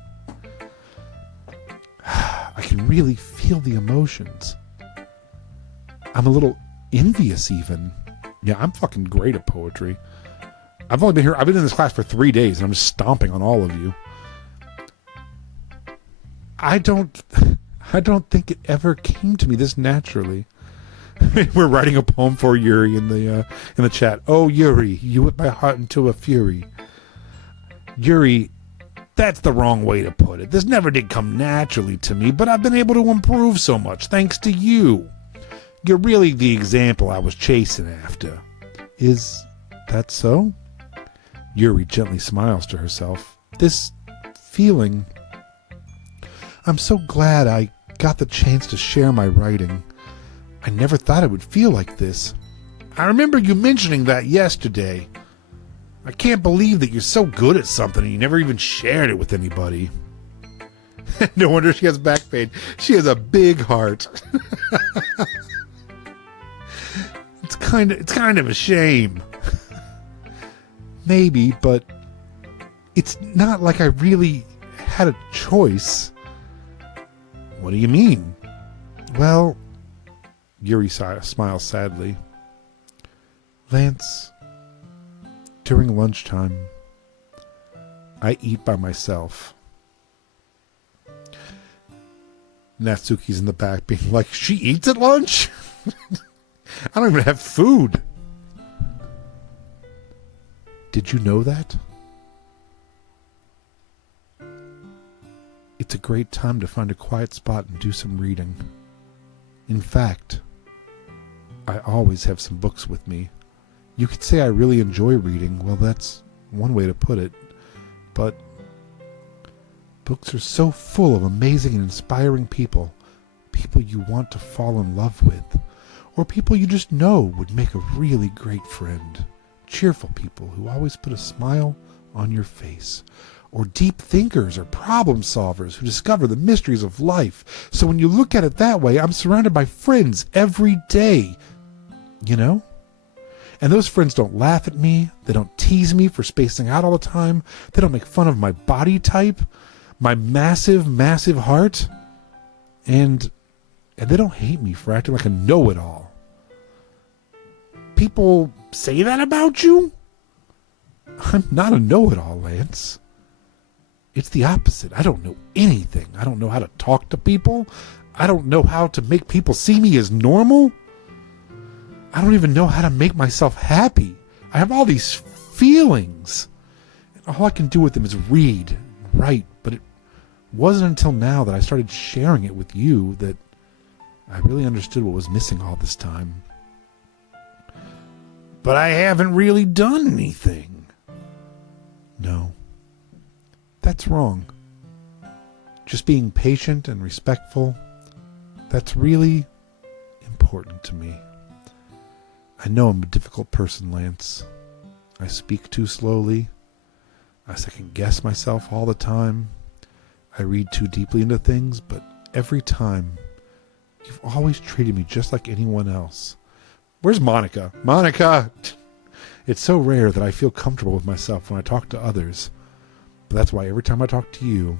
I can really feel the emotions. I'm a little envious even. Yeah, I'm fucking great at poetry. I've been in this class for 3 days and I'm just stomping on all of you. I don't think it ever came to me this naturally. We're writing a poem for Yuri in the chat. Oh, Yuri, you whip my heart into a fury. Yuri, that's the wrong way to put it. This never did come naturally to me, but I've been able to improve so much thanks to you. You're really the example I was chasing after. Is that so? Yuri gently smiles to herself. This feeling... I'm so glad I got the chance to share my writing. I never thought it would feel like this. I remember you mentioning that yesterday. I can't believe that you're so good at something and you never even shared it with anybody. No wonder she has back pain. She has a big heart. It's kind of a shame. Maybe, but it's not like I really had a choice. What do you mean? Well, Yuri smiles sadly. Lance, during lunchtime, I eat by myself. Natsuki's in the back being like, she eats at lunch? I don't even have food. Did you know that? It's a great time to find a quiet spot and do some reading. In fact, I always have some books with me. You could say I really enjoy reading. Well, that's one way to put it. But books are so full of amazing and inspiring people. People you want to fall in love with. Or people you just know would make a really great friend. Cheerful people who always put a smile on your face. Or deep thinkers or problem solvers who discover the mysteries of life. So when you look at it that way, I'm surrounded by friends every day. You know? And those friends don't laugh at me. They don't tease me for spacing out all the time. They don't make fun of my body type, my massive, massive heart. And they don't hate me for acting like a know-it-all. People say that about you? I'm not a know-it-all, Lance. It's the opposite. I don't know anything. I don't know how to talk to people. I don't know how to make people see me as normal. I don't even know how to make myself happy. I have all these feelings. And all I can do with them is read, write. But it wasn't until now that I started sharing it with you that I really understood what was missing all this time. But I haven't really done anything. No. That's wrong. Just being patient and respectful, that's really important to me. I know I'm a difficult person, Lance. I speak too slowly. I second guess myself all the time. I read too deeply into things, but every time, you've always treated me just like anyone else. Where's Monica? Monica! It's so rare that I feel comfortable with myself when I talk to others. But that's why every time I talk to you,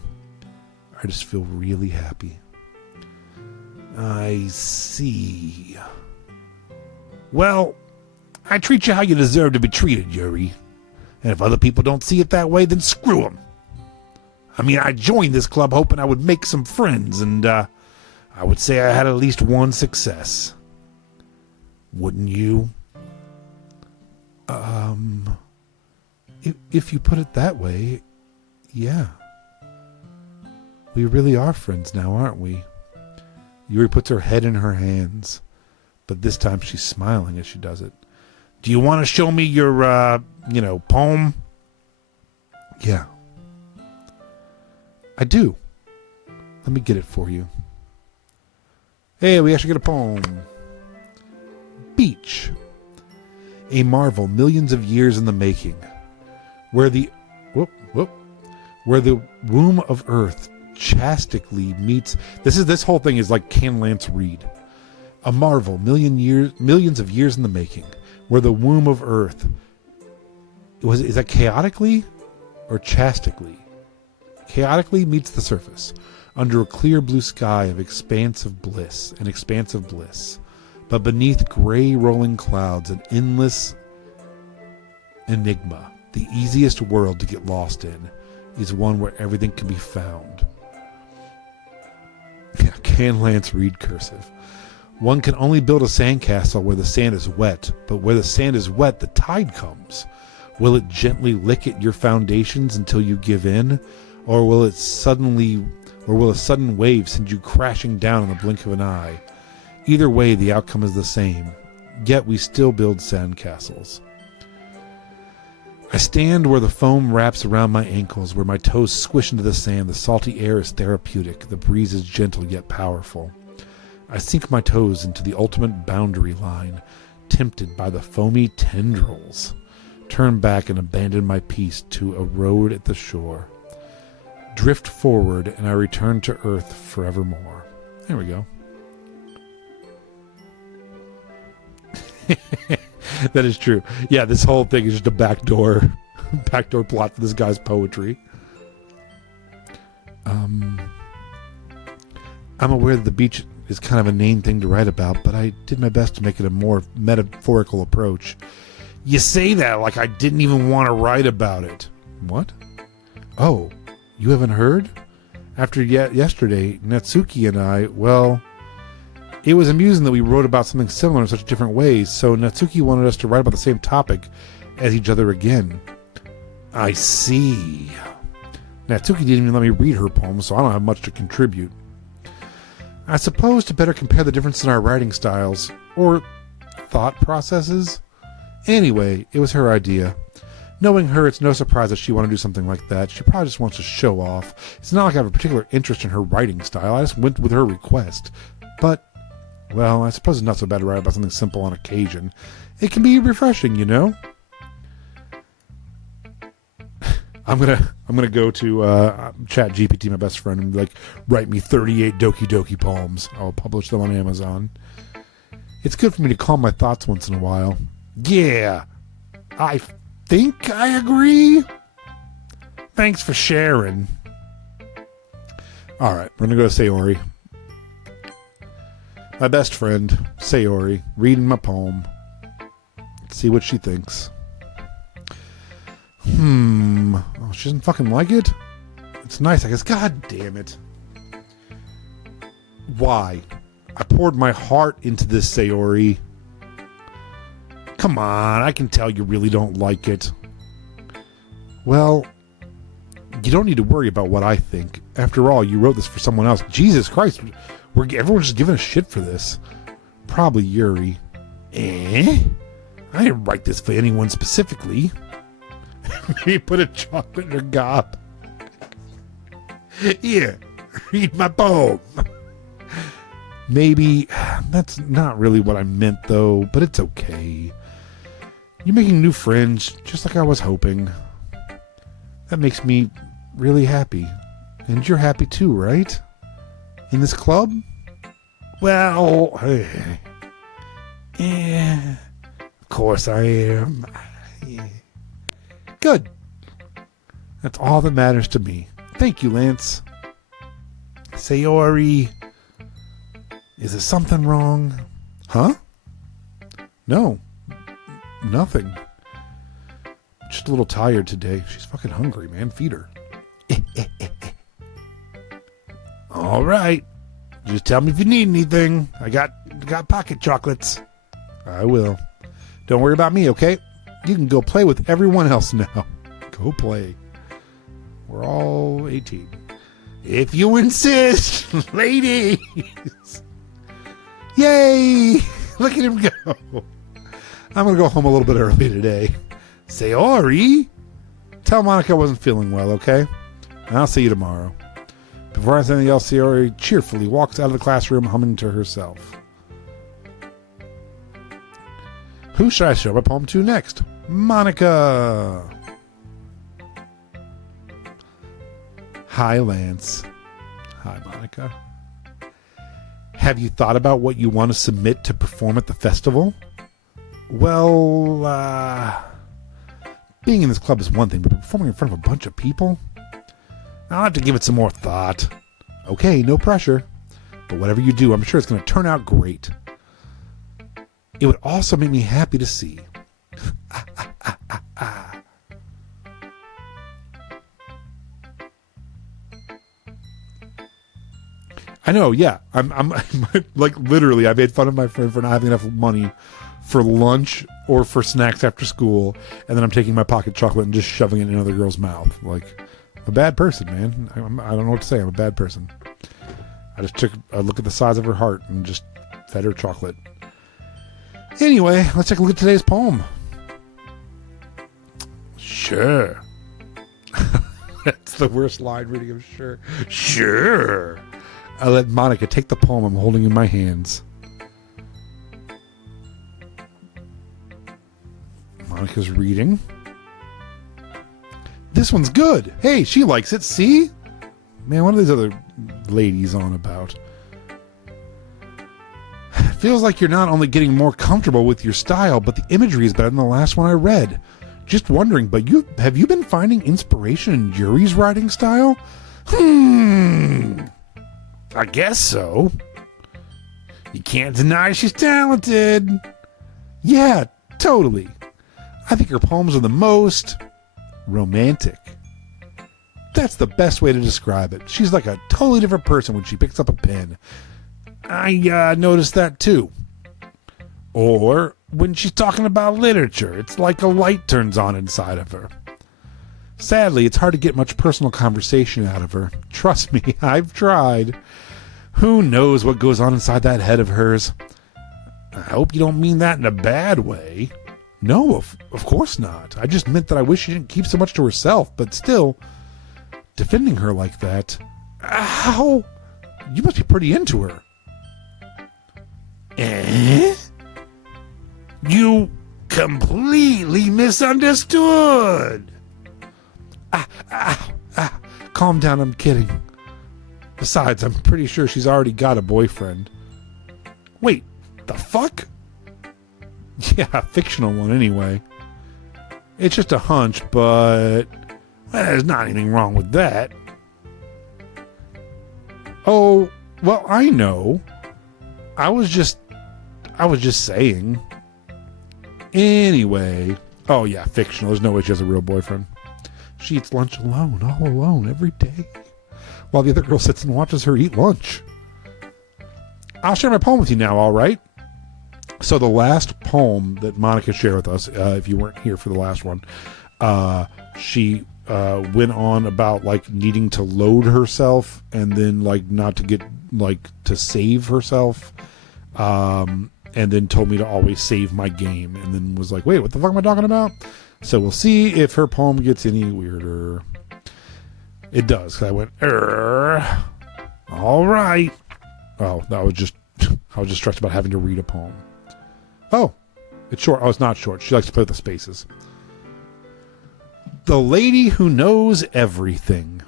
I just feel really happy. I see. Well, I treat you how you deserve to be treated, Yuri. And if other people don't see it that way, then screw them. I mean, I joined this club hoping I would make some friends, and I would say I had at least one success. Wouldn't you? If you put it that way, yeah. We really are friends now, aren't we? Yuri puts her head in her hands, but this time she's smiling as she does it. Do you want to show me your, poem? Yeah. I do. Let me get it for you. Hey, we actually get a poem. Beach. A marvel millions of years in the making. Where the womb of earth chastically meets. This whole thing is like, can Lance read? A marvel millions of years in the making. Where the womb of earth is that chaotically or chastically? Chaotically meets the surface under a clear blue sky of expansive bliss, but beneath gray rolling clouds, an endless enigma. The easiest world to get lost in is one where everything can be found. Can Lance read cursive? One can only build a sandcastle where the sand is wet, but where the sand is wet, the tide comes. Will it gently lick at your foundations until you give in, or will a sudden wave send you crashing down in the blink of an eye? Either way, the outcome is the same. Yet we still build sandcastles. I stand where the foam wraps around my ankles, where my toes squish into the sand. The salty air is therapeutic. The breeze is gentle yet powerful. I sink my toes into the ultimate boundary line, tempted by the foamy tendrils. Turn back and abandon my peace to a road at the shore. Drift forward, and I return to earth forevermore. There we go. That is true. Yeah, this whole thing is just a backdoor plot for this guy's poetry. I'm aware that the beach is kind of a inane thing to write about, but I did my best to make it a more metaphorical approach. You say that like I didn't even want to write about it. What? Oh, you haven't heard? After yesterday, Natsuki and I, well, it was amusing that we wrote about something similar in such different ways, so Natsuki wanted us to write about the same topic as each other again. I see. Natsuki didn't even let me read her poem, so I don't have much to contribute. I suppose to better compare the difference in our writing styles, or thought processes. Anyway, it was her idea. Knowing her, it's no surprise that she wanted to do something like that. She probably just wants to show off. It's not like I have a particular interest in her writing style. I just went with her request. But, well, I suppose it's not so bad to write about something simple on occasion. It can be refreshing, you know? I'm gonna go to ChatGPT, my best friend, and write me 38 Doki Doki poems. I'll publish them on Amazon. It's good for me to calm my thoughts once in a while. Yeah, I think I agree. Thanks for sharing. All right, we're gonna go to Sayori. My best friend, Sayori, reading my poem. See what she thinks. Oh, she doesn't fucking like it? It's nice, I guess. God damn it. Why? I poured my heart into this, Sayori. Come on, I can tell you really don't like it. Well, you don't need to worry about what I think. After all, you wrote this for someone else. Jesus Christ, everyone's just giving a shit for this. Probably Yuri. I didn't write this for anyone specifically. Maybe put a chocolate in her gob. Here, read my poem. Maybe. That's not really what I meant, though, but it's okay. You're making new friends, just like I was hoping. That makes me really happy. And you're happy too, right? In this club? Well, yeah, of course I am. Yeah. Good. That's all that matters to me. Thank you, Lance. Sayori, is there something wrong? Huh? No. Nothing. Just a little tired today. She's fucking hungry, man. Feed her. All right. Just tell me if you need anything. I got pocket chocolates. I will. Don't worry about me, okay? You can go play with everyone else now. Go play. We're all 18. If you insist, ladies. Yay! Look at him go. I'm going to go home a little bit early today. Sayori, tell Monica I wasn't feeling well, okay? And I'll see you tomorrow. Before I say anything else, Sayori cheerfully walks out of the classroom humming to herself. Who should I show my poem to next? Monica! Hi, Lance. Hi, Monica. Have you thought about what you want to submit to perform at the festival? Well, being in this club is one thing, but performing in front of a bunch of people? I'll have to give it some more thought. Okay, no pressure. But whatever you do, I'm sure it's going to turn out great. It would also make me happy to see. I know, yeah. I'm like literally, I made fun of my friend for not having enough money for lunch or for snacks after school, and then I'm taking my pocket chocolate and just shoving it in another girl's mouth. Like, I'm a bad person, man. I don't know what to say. I'm a bad person. I just took a look at the size of her heart and just fed her chocolate. Anyway, let's take a look at today's poem. Sure. That's the worst line reading of sure. Sure. I let Monica take the poem I'm holding in my hands. Monica's reading. This one's good. Hey, she likes it. See? Man, what are these other ladies on about? It feels like you're not only getting more comfortable with your style, but the imagery is better than the last one I read. Just wondering, but have you been finding inspiration in Yuri's writing style? I guess so. You can't deny she's talented. Yeah, totally. I think her poems are the most romantic. That's the best way to describe it. She's like a totally different person when she picks up a pen. I noticed that too. Or when she's talking about literature, it's like a light turns on inside of her. Sadly, it's hard to get much personal conversation out of her. Trust me, I've tried. Who knows what goes on inside that head of hers? I hope you don't mean that in a bad way. No, of course not. I just meant that I wish she didn't keep so much to herself, but still, defending her like that, how? You must be pretty into her. Eh? You completely misunderstood. Calm down, I'm kidding. Besides, I'm pretty sure she's already got a boyfriend. Wait, the fuck? Yeah, a fictional one anyway. It's just a hunch, but there's not anything wrong with that. Oh, well, I know. I was just saying. Anyway. Oh yeah, fictional. There's no way she has a real boyfriend. She eats lunch alone, all alone, every day, while the other girl sits and watches her eat lunch. I'll share my poem with you now, all right? So the last poem that Monica shared with us, if you weren't here for the last one, she went on about like needing to load herself and then like not to get like to save herself, and then told me to always save my game, and then was like, wait, what the fuck am I talking about? So we'll see if her poem gets any weirder. It does, because I went, all right. Oh, I was just stressed about having to read a poem. Oh, it's short. Oh, it's not short. She likes to play with the spaces. The Lady Who Knows Everything.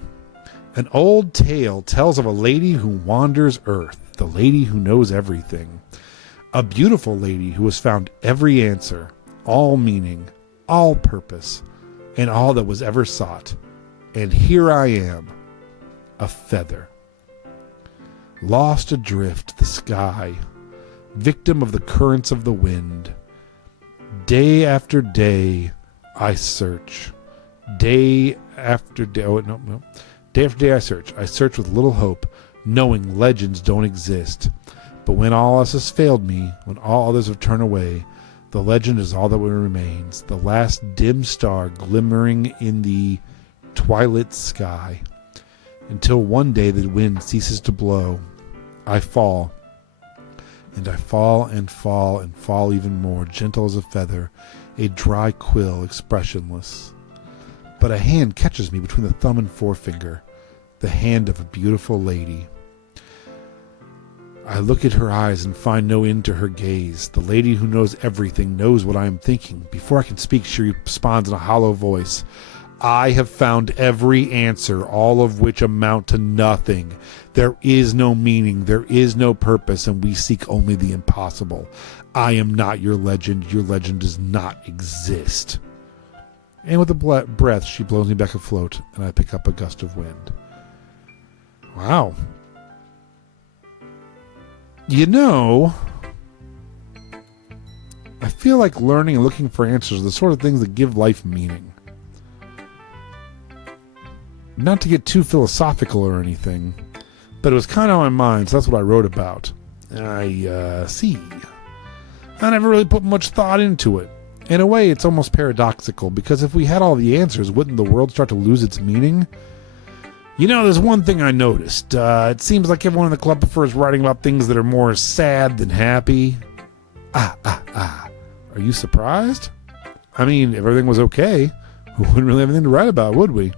An old tale tells of a lady who wanders earth. The lady who knows everything. A beautiful lady who has found every answer, all meaning, all purpose, and all that was ever sought. And here I am, a feather. Lost adrift the sky, victim of the currents of the wind. Day after day I search. Day after day, Day after day I search. I search with little hope, knowing legends don't exist. But when all else has failed me, when all others have turned away, the legend is all that remains, the last dim star glimmering in the twilit sky. Until one day the wind ceases to blow, I fall, and I fall and fall and fall even more, gentle as a feather, a dry quill, expressionless. But a hand catches me between the thumb and forefinger, the hand of a beautiful lady. I look at her eyes and find no end to her gaze. The lady who knows everything knows what I am thinking. Before I can speak, she responds in a hollow voice. I have found every answer, all of which amount to nothing. There is no meaning, there is no purpose, and we seek only the impossible. I am not your legend does not exist. And with a breath, she blows me back afloat, and I pick up a gust of wind. Wow. You know, I feel like learning and looking for answers are the sort of things that give life meaning. Not to get too philosophical or anything, but it was kind of on my mind, so that's what I wrote about. I see. I never really put much thought into it. In a way, it's almost paradoxical, because if we had all the answers, wouldn't the world start to lose its meaning? You know, there's one thing I noticed. It seems like everyone in the club prefers writing about things that are more sad than happy. Are you surprised? I mean, if everything was okay, we wouldn't really have anything to write about, would we?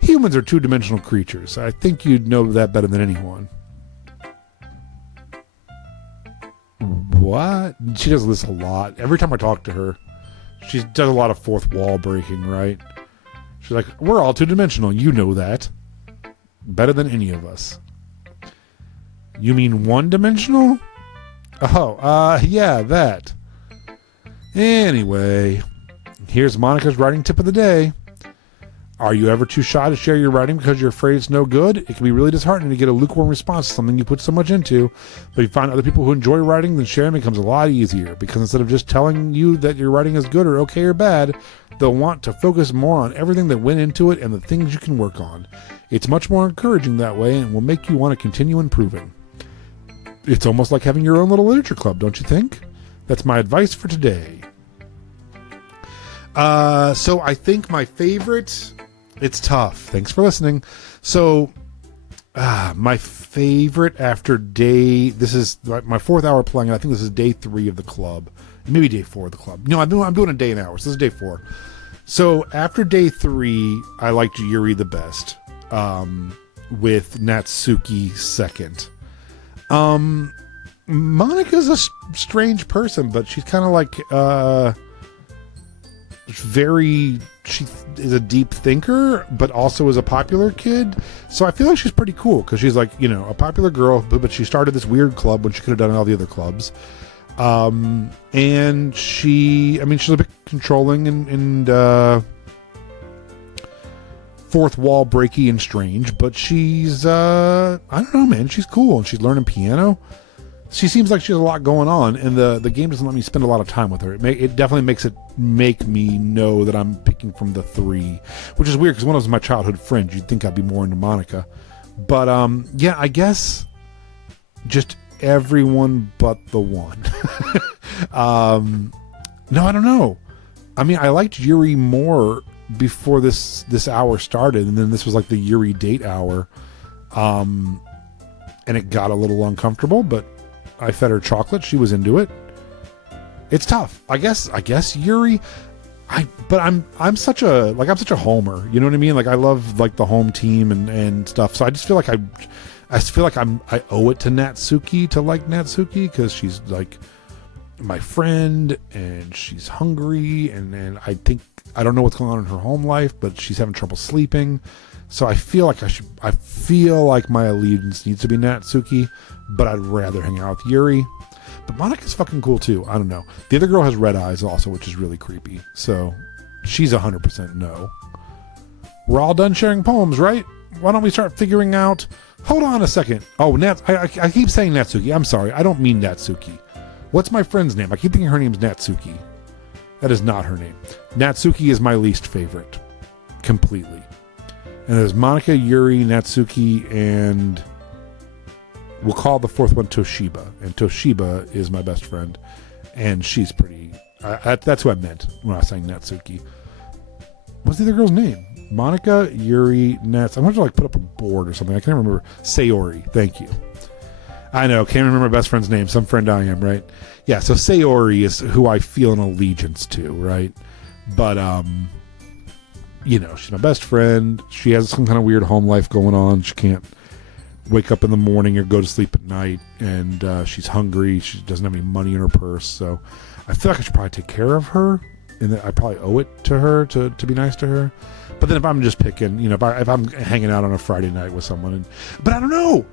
Humans are two-dimensional creatures. I think you'd know that better than anyone. What? She does this a lot. Every time I talk to her, she does a lot of fourth wall breaking, right? She's like, we're all two-dimensional. You know that. Better than any of us. You mean one-dimensional? Oh, yeah, that. Anyway, here's Monica's writing tip of the day. Are you ever too shy to share your writing because you're afraid it's no good? It can be really disheartening to get a lukewarm response to something you put so much into. But if you find other people who enjoy writing, then sharing becomes a lot easier. Because instead of just telling you that your writing is good or okay or bad, they'll want to focus more on everything that went into it and the things you can work on. It's much more encouraging that way and will make you want to continue improving. It's almost like having your own little literature club, don't you think? That's my advice for today. So I think my favorite... It's tough. Thanks for listening. So, my favorite after day... This is my 4th hour playing. I think this is day 3 of the club. Maybe day 4 of the club. No, I'm doing a day and hours. This is day 4. So, after day 3, I liked Yuri the best. With Natsuki second. Monica's a strange person, but she's kind of like... she is a deep thinker, but also is a popular kid. So I feel like she's pretty cool because she's like, you know, a popular girl, but she started this weird club when she could have done all the other clubs. And she's a bit controlling and fourth wall breaky and strange, but she's, I don't know, man, she's cool and she's learning piano. she seems like she has a lot going on, and the game doesn't let me spend a lot of time with her. It definitely makes it make me know that I'm picking from the three, which is weird because one of them is my childhood friend. You'd think I'd be more into Monica, but yeah, I guess just everyone but the one. No, I don't know. I mean, I liked Yuri more before this hour started, and then this was like the Yuri date hour, and it got a little uncomfortable, but I fed her chocolate. She was into it. It's tough. I guess Yuri. I'm such a homer. You know what I mean? Like I love like the home team and stuff. So I just feel like I owe it to Natsuki to like Natsuki because she's like my friend and she's hungry and I don't know what's going on in her home life, but she's having trouble sleeping. So I feel like my allegiance needs to be Natsuki, but I'd rather hang out with Yuri. But Monica's fucking cool too. I don't know. The other girl has red eyes also, which is really creepy. So she's 100% no. We're all done sharing poems, right? Why don't we start figuring out... Hold on a second. Oh, I keep saying Natsuki. I'm sorry. I don't mean Natsuki. What's my friend's name? I keep thinking her name's Natsuki. That is not her name. Natsuki is my least favorite. Completely. And there's Monica, Yuri, Natsuki, and we'll call the fourth one Toshiba. And Toshiba is my best friend. And she's pretty... that's who I meant when I was saying Natsuki. What's the other girl's name? Monica, Yuri, Nats. I'm going to like put up a board or something. I can't remember. Sayori. Thank you. I know. Can't remember my best friend's name. Some friend I am, right? Yeah, so Sayori is who I feel an allegiance to, right? But, she's my best friend. She has some kind of weird home life going on. She can't wake up in the morning or go to sleep at night. And she's hungry. She doesn't have any money in her purse. So I feel like I should probably take care of her. And that I probably owe it to her to be nice to her. But then if I'm just picking, if I'm hanging out on a Friday night with someone. But I don't know.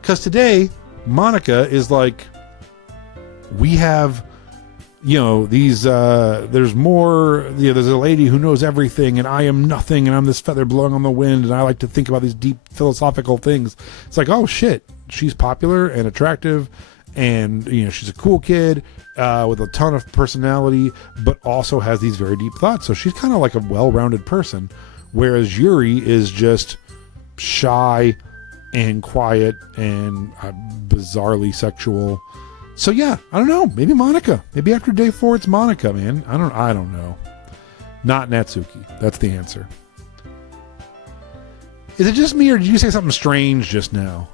Because today, Monica is like, we have... there's more, there's a lady who knows everything and I am nothing and I'm this feather blowing on the wind and I like to think about these deep philosophical things. It's like, oh shit, she's popular and attractive and, she's a cool kid with a ton of personality, but also has these very deep thoughts. So she's kind of like a well-rounded person, whereas Yuri is just shy and quiet and bizarrely sexual. So yeah, I don't know. Maybe Monica. Maybe after day 4, it's Monica, man. I don't know. Not Natsuki. That's the answer. Is it just me, or did you say something strange just now?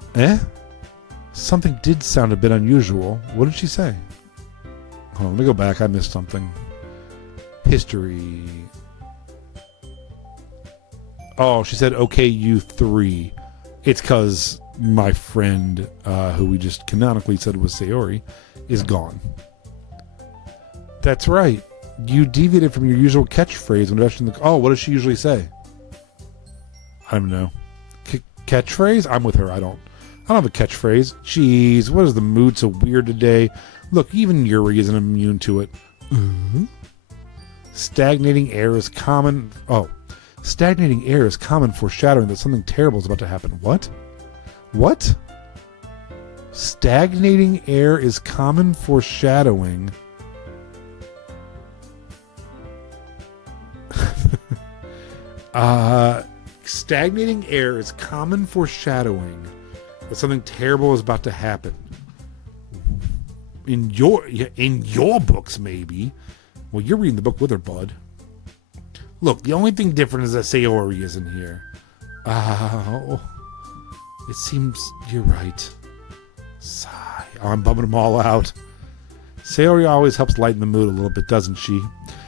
Something did sound a bit unusual. What did she say? Hold on, let me go back. I missed something. History. Oh, she said, okay, you 3. It's because my friend, who we just canonically said was Sayori, is gone. That's right. You deviated from your usual catchphrase when addressing the... Oh, what does she usually say? I don't know. Catchphrase? I'm with her. I don't have a catchphrase. Jeez, what is the mood so weird today? Look, even Yuri isn't immune to it. Mm-hmm. Stagnating air is common... Oh. Stagnating air is common foreshadowing that something terrible is about to happen. What? Stagnating air is common foreshadowing. Stagnating air is common foreshadowing that something terrible is about to happen. In your books, maybe. Well, you're reading the book with her, bud. Look, the only thing different is that Sayori isn't here. Oh, it seems you're right. Sigh. Oh, I'm bumming them all out. Sayori always helps lighten the mood a little bit, doesn't she?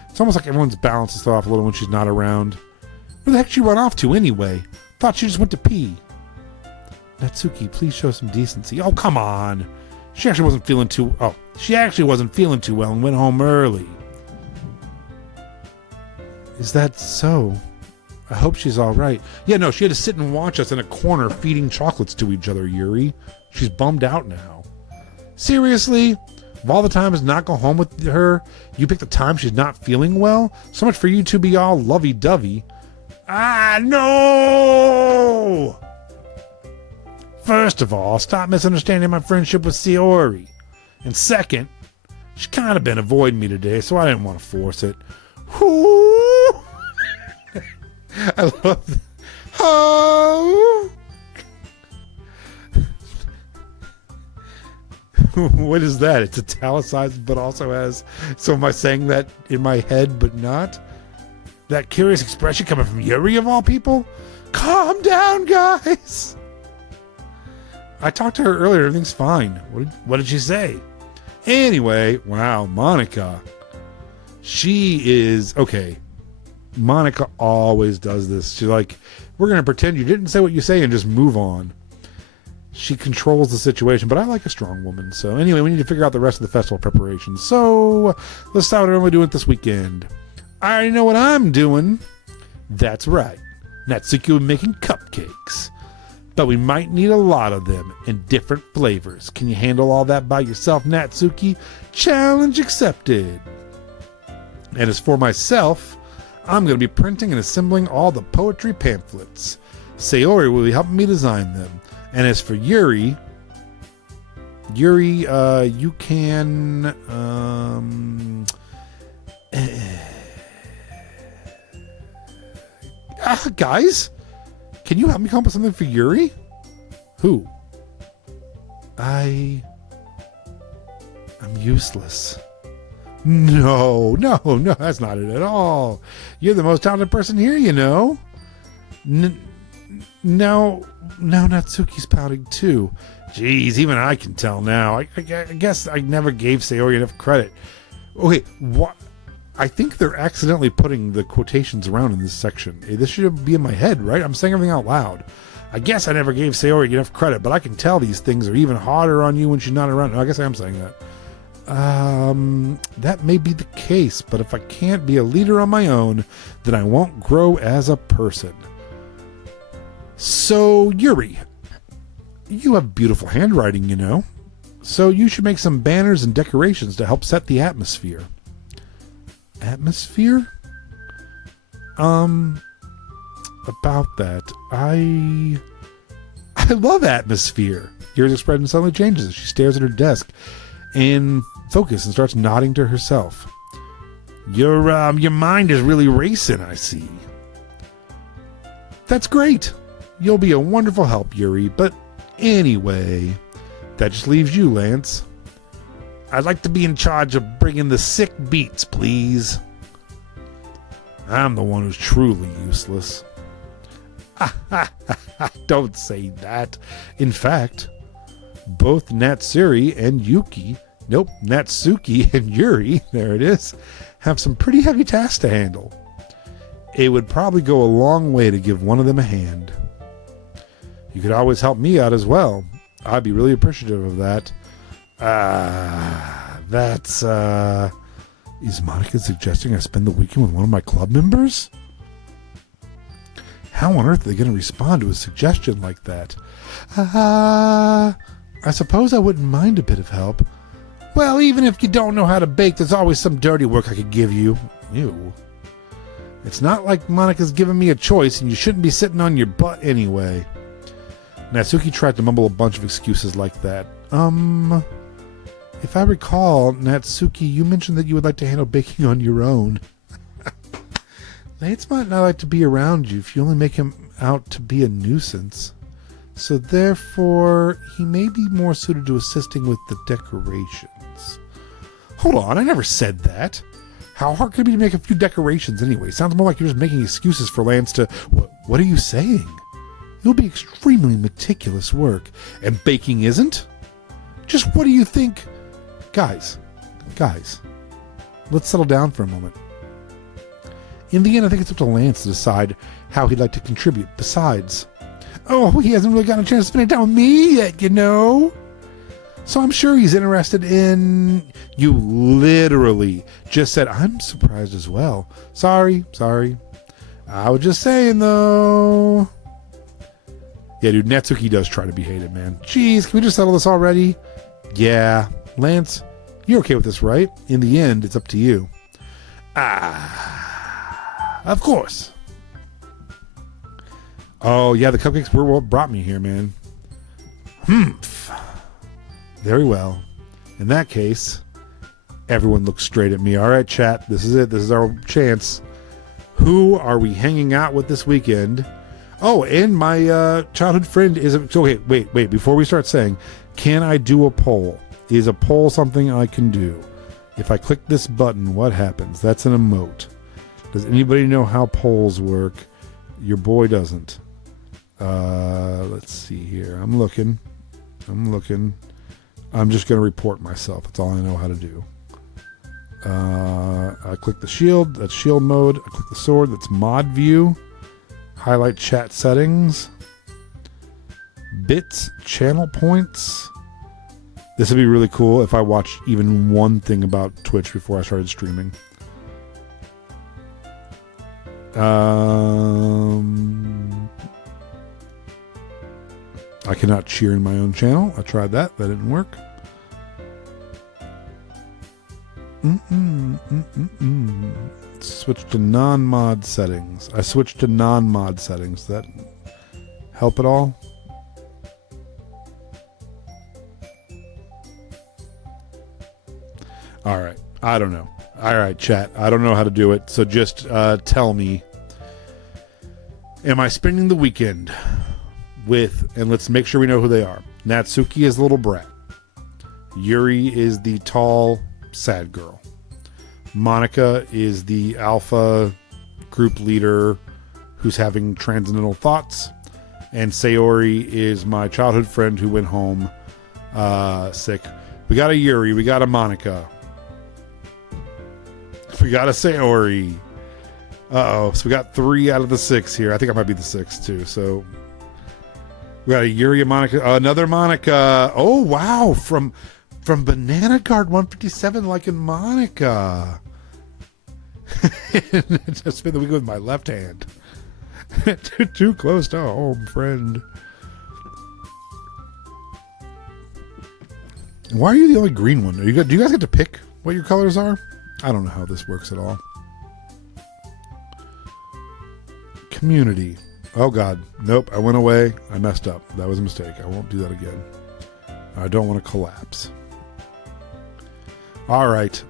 It's almost like everyone's balance is thrown off a little when she's not around. Where the heck did she run off to anyway? Thought she just went to pee. Natsuki, please show some decency. Oh, come on. She actually wasn't feeling too well and went home early. Is that so? I hope she's all right. Yeah, no, she had to sit and watch us in a corner feeding chocolates to each other, Yuri. She's bummed out now. Seriously? Of all the times not go home with her, you pick the time she's not feeling well? So much for you to be all lovey-dovey. Ah, no! First of all, stop misunderstanding my friendship with Sayori. And second, she's kind of been avoiding me today, so I didn't want to force it. Whoo! I love that. Oh! What is that? It's italicized, but also has... So am I saying that in my head, but not? That curious expression coming from Yuri, of all people? Calm down, guys! I talked to her earlier. Everything's fine. What did she say? Anyway, wow, Monica. She is... Okay. Monica always does this. She's like, we're going to pretend you didn't say what you say and just move on. She controls the situation, but I like a strong woman. So anyway, we need to figure out the rest of the festival preparations. So let's start what I'm doing this weekend. I already know what I'm doing. That's right. Natsuki will be making cupcakes. But we might need a lot of them in different flavors. Can you handle all that by yourself, Natsuki? Challenge accepted. And as for myself, I'm going to be printing and assembling all the poetry pamphlets. Sayori will be helping me design them. And as for Yuri, you can... guys, can you help me come up with something for Yuri? Who? I'm useless. No, that's not it at all. You're the most talented person here, you know. Now Natsuki's pouting too. Jeez, even I can tell now. I guess I never gave Sayori enough credit. Okay, what? I think they're accidentally putting the quotations around in this section. This should be in my head, right? I'm saying everything out loud. I guess I never gave Sayori enough credit, but I can tell these things are even harder on you when she's not around. I guess I am saying that. That may be the case, but if I can't be a leader on my own, then I won't grow as a person. So, Yuri, you have beautiful handwriting, you know. So you should make some banners and decorations to help set the atmosphere. Atmosphere? About that, I love atmosphere. Yuri's expression suddenly changes as she stares at her desk and focuses and starts nodding to herself. Your mind is really racing, I see. That's great. You'll be a wonderful help, Yuri. But anyway, that just leaves you, Lance. I'd like to be in charge of bringing the sick beats, please. I'm the one who's truly useless. Don't say that. In fact, both Natsuki and Yuri, there it is, have some pretty heavy tasks to handle. It would probably go a long way to give one of them a hand. You could always help me out as well. I'd be really appreciative of that. Is Monica suggesting I spend the weekend with one of my club members? How on earth are they going to respond to a suggestion like that? I suppose I wouldn't mind a bit of help. Well, even if you don't know how to bake, there's always some dirty work I could give you. Ew. It's not like Monica's giving me a choice, and you shouldn't be sitting on your butt anyway. Natsuki tried to mumble a bunch of excuses like that. If I recall, Natsuki, you mentioned that you would like to handle baking on your own. Lance might not like to be around you if you only make him out to be a nuisance. So therefore, he may be more suited to assisting with the decorations. Hold on, I never said that. How hard could it be to make a few decorations anyway? Sounds more like you're just making excuses for Lance to... What are you saying? It'll be extremely meticulous work. And baking isn't? Just what do you think? Guys, let's settle down for a moment. In the end, I think it's up to Lance to decide how he'd like to contribute. Besides, he hasn't really gotten a chance to spend time with me yet, you know? So I'm sure he's interested in... You literally just said, I'm surprised as well. Sorry. I was just saying, though. Yeah, dude, Natsuki does try to be hated, man. Jeez, can we just settle this already? Yeah. Lance, you're okay with this, right? In the end, it's up to you. Of course. Oh, yeah, the cupcakes were what brought me here, man. Very well. In that case, everyone looks straight at me. All right, chat, this is it. This is our chance. Who are we hanging out with this weekend? Oh, and my childhood friend is... Okay, wait. Before we start saying, can I do a poll? Is a poll something I can do? If I click this button, what happens? That's an emote. Does anybody know how polls work? Your boy doesn't. Let's see here. I'm looking. I'm just going to report myself. That's all I know how to do. I click the shield. That's shield mode. I click the sword. That's mod view. Highlight chat settings. Bits, channel points. This would be really cool if I watched even one thing about Twitch before I started streaming. I cannot cheer in my own channel. I tried that. That didn't work. Switch to non-mod settings. I switched to non-mod settings. Does that help at all? All right. I don't know. All right, chat. I don't know how to do it. So just tell me. Am I spending the weekend with, and let's make sure we know who they are. Natsuki is the little brat. Yuri is the tall, sad girl. Monica is the alpha group leader who's having transcendental thoughts. And Sayori is my childhood friend who went home sick. We got a Yuri. We got a Monica. We got a Sayori. Uh-oh. So we got 3 out of the 6 here. I think I might be the 6th too. So we got a Yuri, a Monica, another Monica. Oh, wow. From Banana Guard 157, like in Monica. Just spend the week with my left hand. Too close to home, friend. Why are you the only green one? Do you guys get to pick what your colors are? I don't know how this works at all. Community. Oh, God. Nope. I went away. I messed up. That was a mistake. I won't do that again. I don't want to collapse. All right.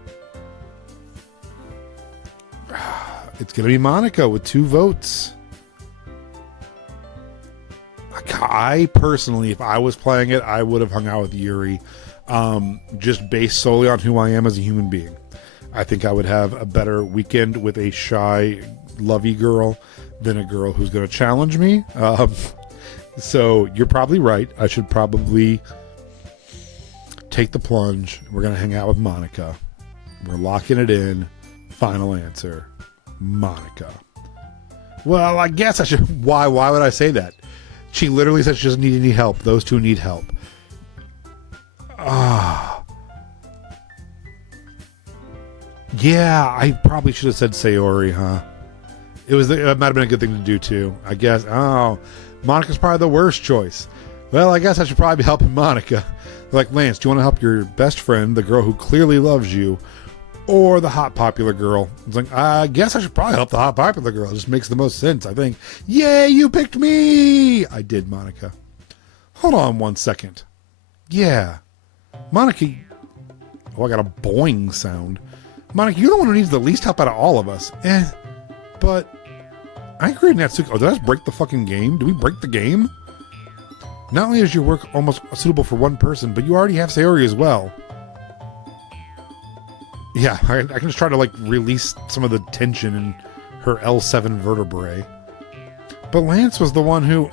It's going to be Monica with 2 votes. I personally, if I was playing it, I would have hung out with Yuri. Just based solely on who I am as a human being. I think I would have a better weekend with a shy, lovey girl than a girl who's going to challenge me. So you're probably right. I should probably take the plunge. We're going to hang out with Monica. We're locking it in. Final answer. Monica. Well, I guess I should. Why would I say that? She literally said she doesn't need any help. Those two need help. Yeah, I probably should have said Sayori, huh? It might have been a good thing to do too, I guess. Oh, Monica's probably the worst choice. Well, I guess I should probably be helping Monica. Like, Lance, do you want to help your best friend, the girl who clearly loves you, or the hot popular girl? It's like, I guess I should probably help the hot popular girl. It just makes the most sense, I think. Yay, you picked me! I did, Monica. Hold on 1 second. Yeah. Monica... Oh, I got a boing sound. Monica, you're the one who needs the least help out of all of us. But... I agree with Natsuki. Oh, did I just break the fucking game? Did we break the game? Not only is your work almost suitable for one person, but you already have Sayori as well. Yeah, I can just try to, like, release some of the tension in her L7 vertebrae. But Lance was the one who...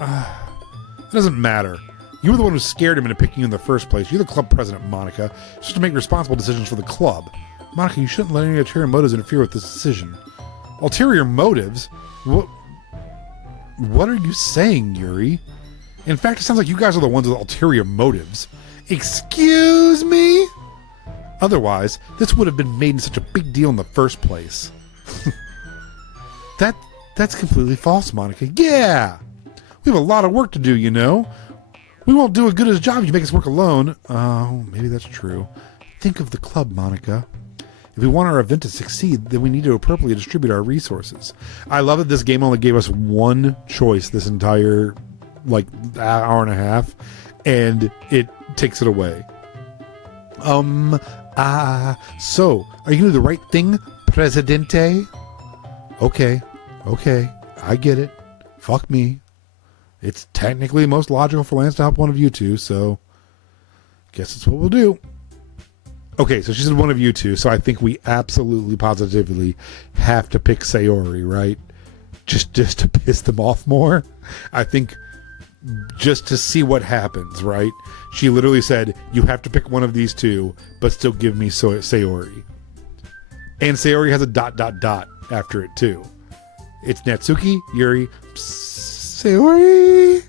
it doesn't matter. You were the one who scared him into picking you in the first place. You're the club president, Monica. Just to make responsible decisions for the club. Monica, you shouldn't let any ulterior motives interfere with this decision. Ulterior motives? What are you saying, Yuri? In fact, it sounds like you guys are the ones with ulterior motives. Excuse me? Otherwise, this would have been made in such a big deal in the first place. That's completely false, Monica. Yeah! We have a lot of work to do, you know. We won't do as good a job if you make us work alone. Oh, maybe that's true. Think of the club, Monica. If we want our event to succeed, then we need to appropriately distribute our resources. I love that this game only gave us one choice this entire, like, hour and a half. and it takes it away. So, are you gonna do the right thing, Presidente? Okay, I get it. Fuck me. It's technically most logical for Lance to help one of you two, so guess that's what we'll do. Okay, so she said one of you two, so I think we absolutely positively have to pick Sayori, right? Just to piss them off more. I think just to see what happens, right? She literally said, you have to pick one of these two, but still give me Sayori. And Sayori has a ... after it too. It's Natsuki, Yuri, Sayori.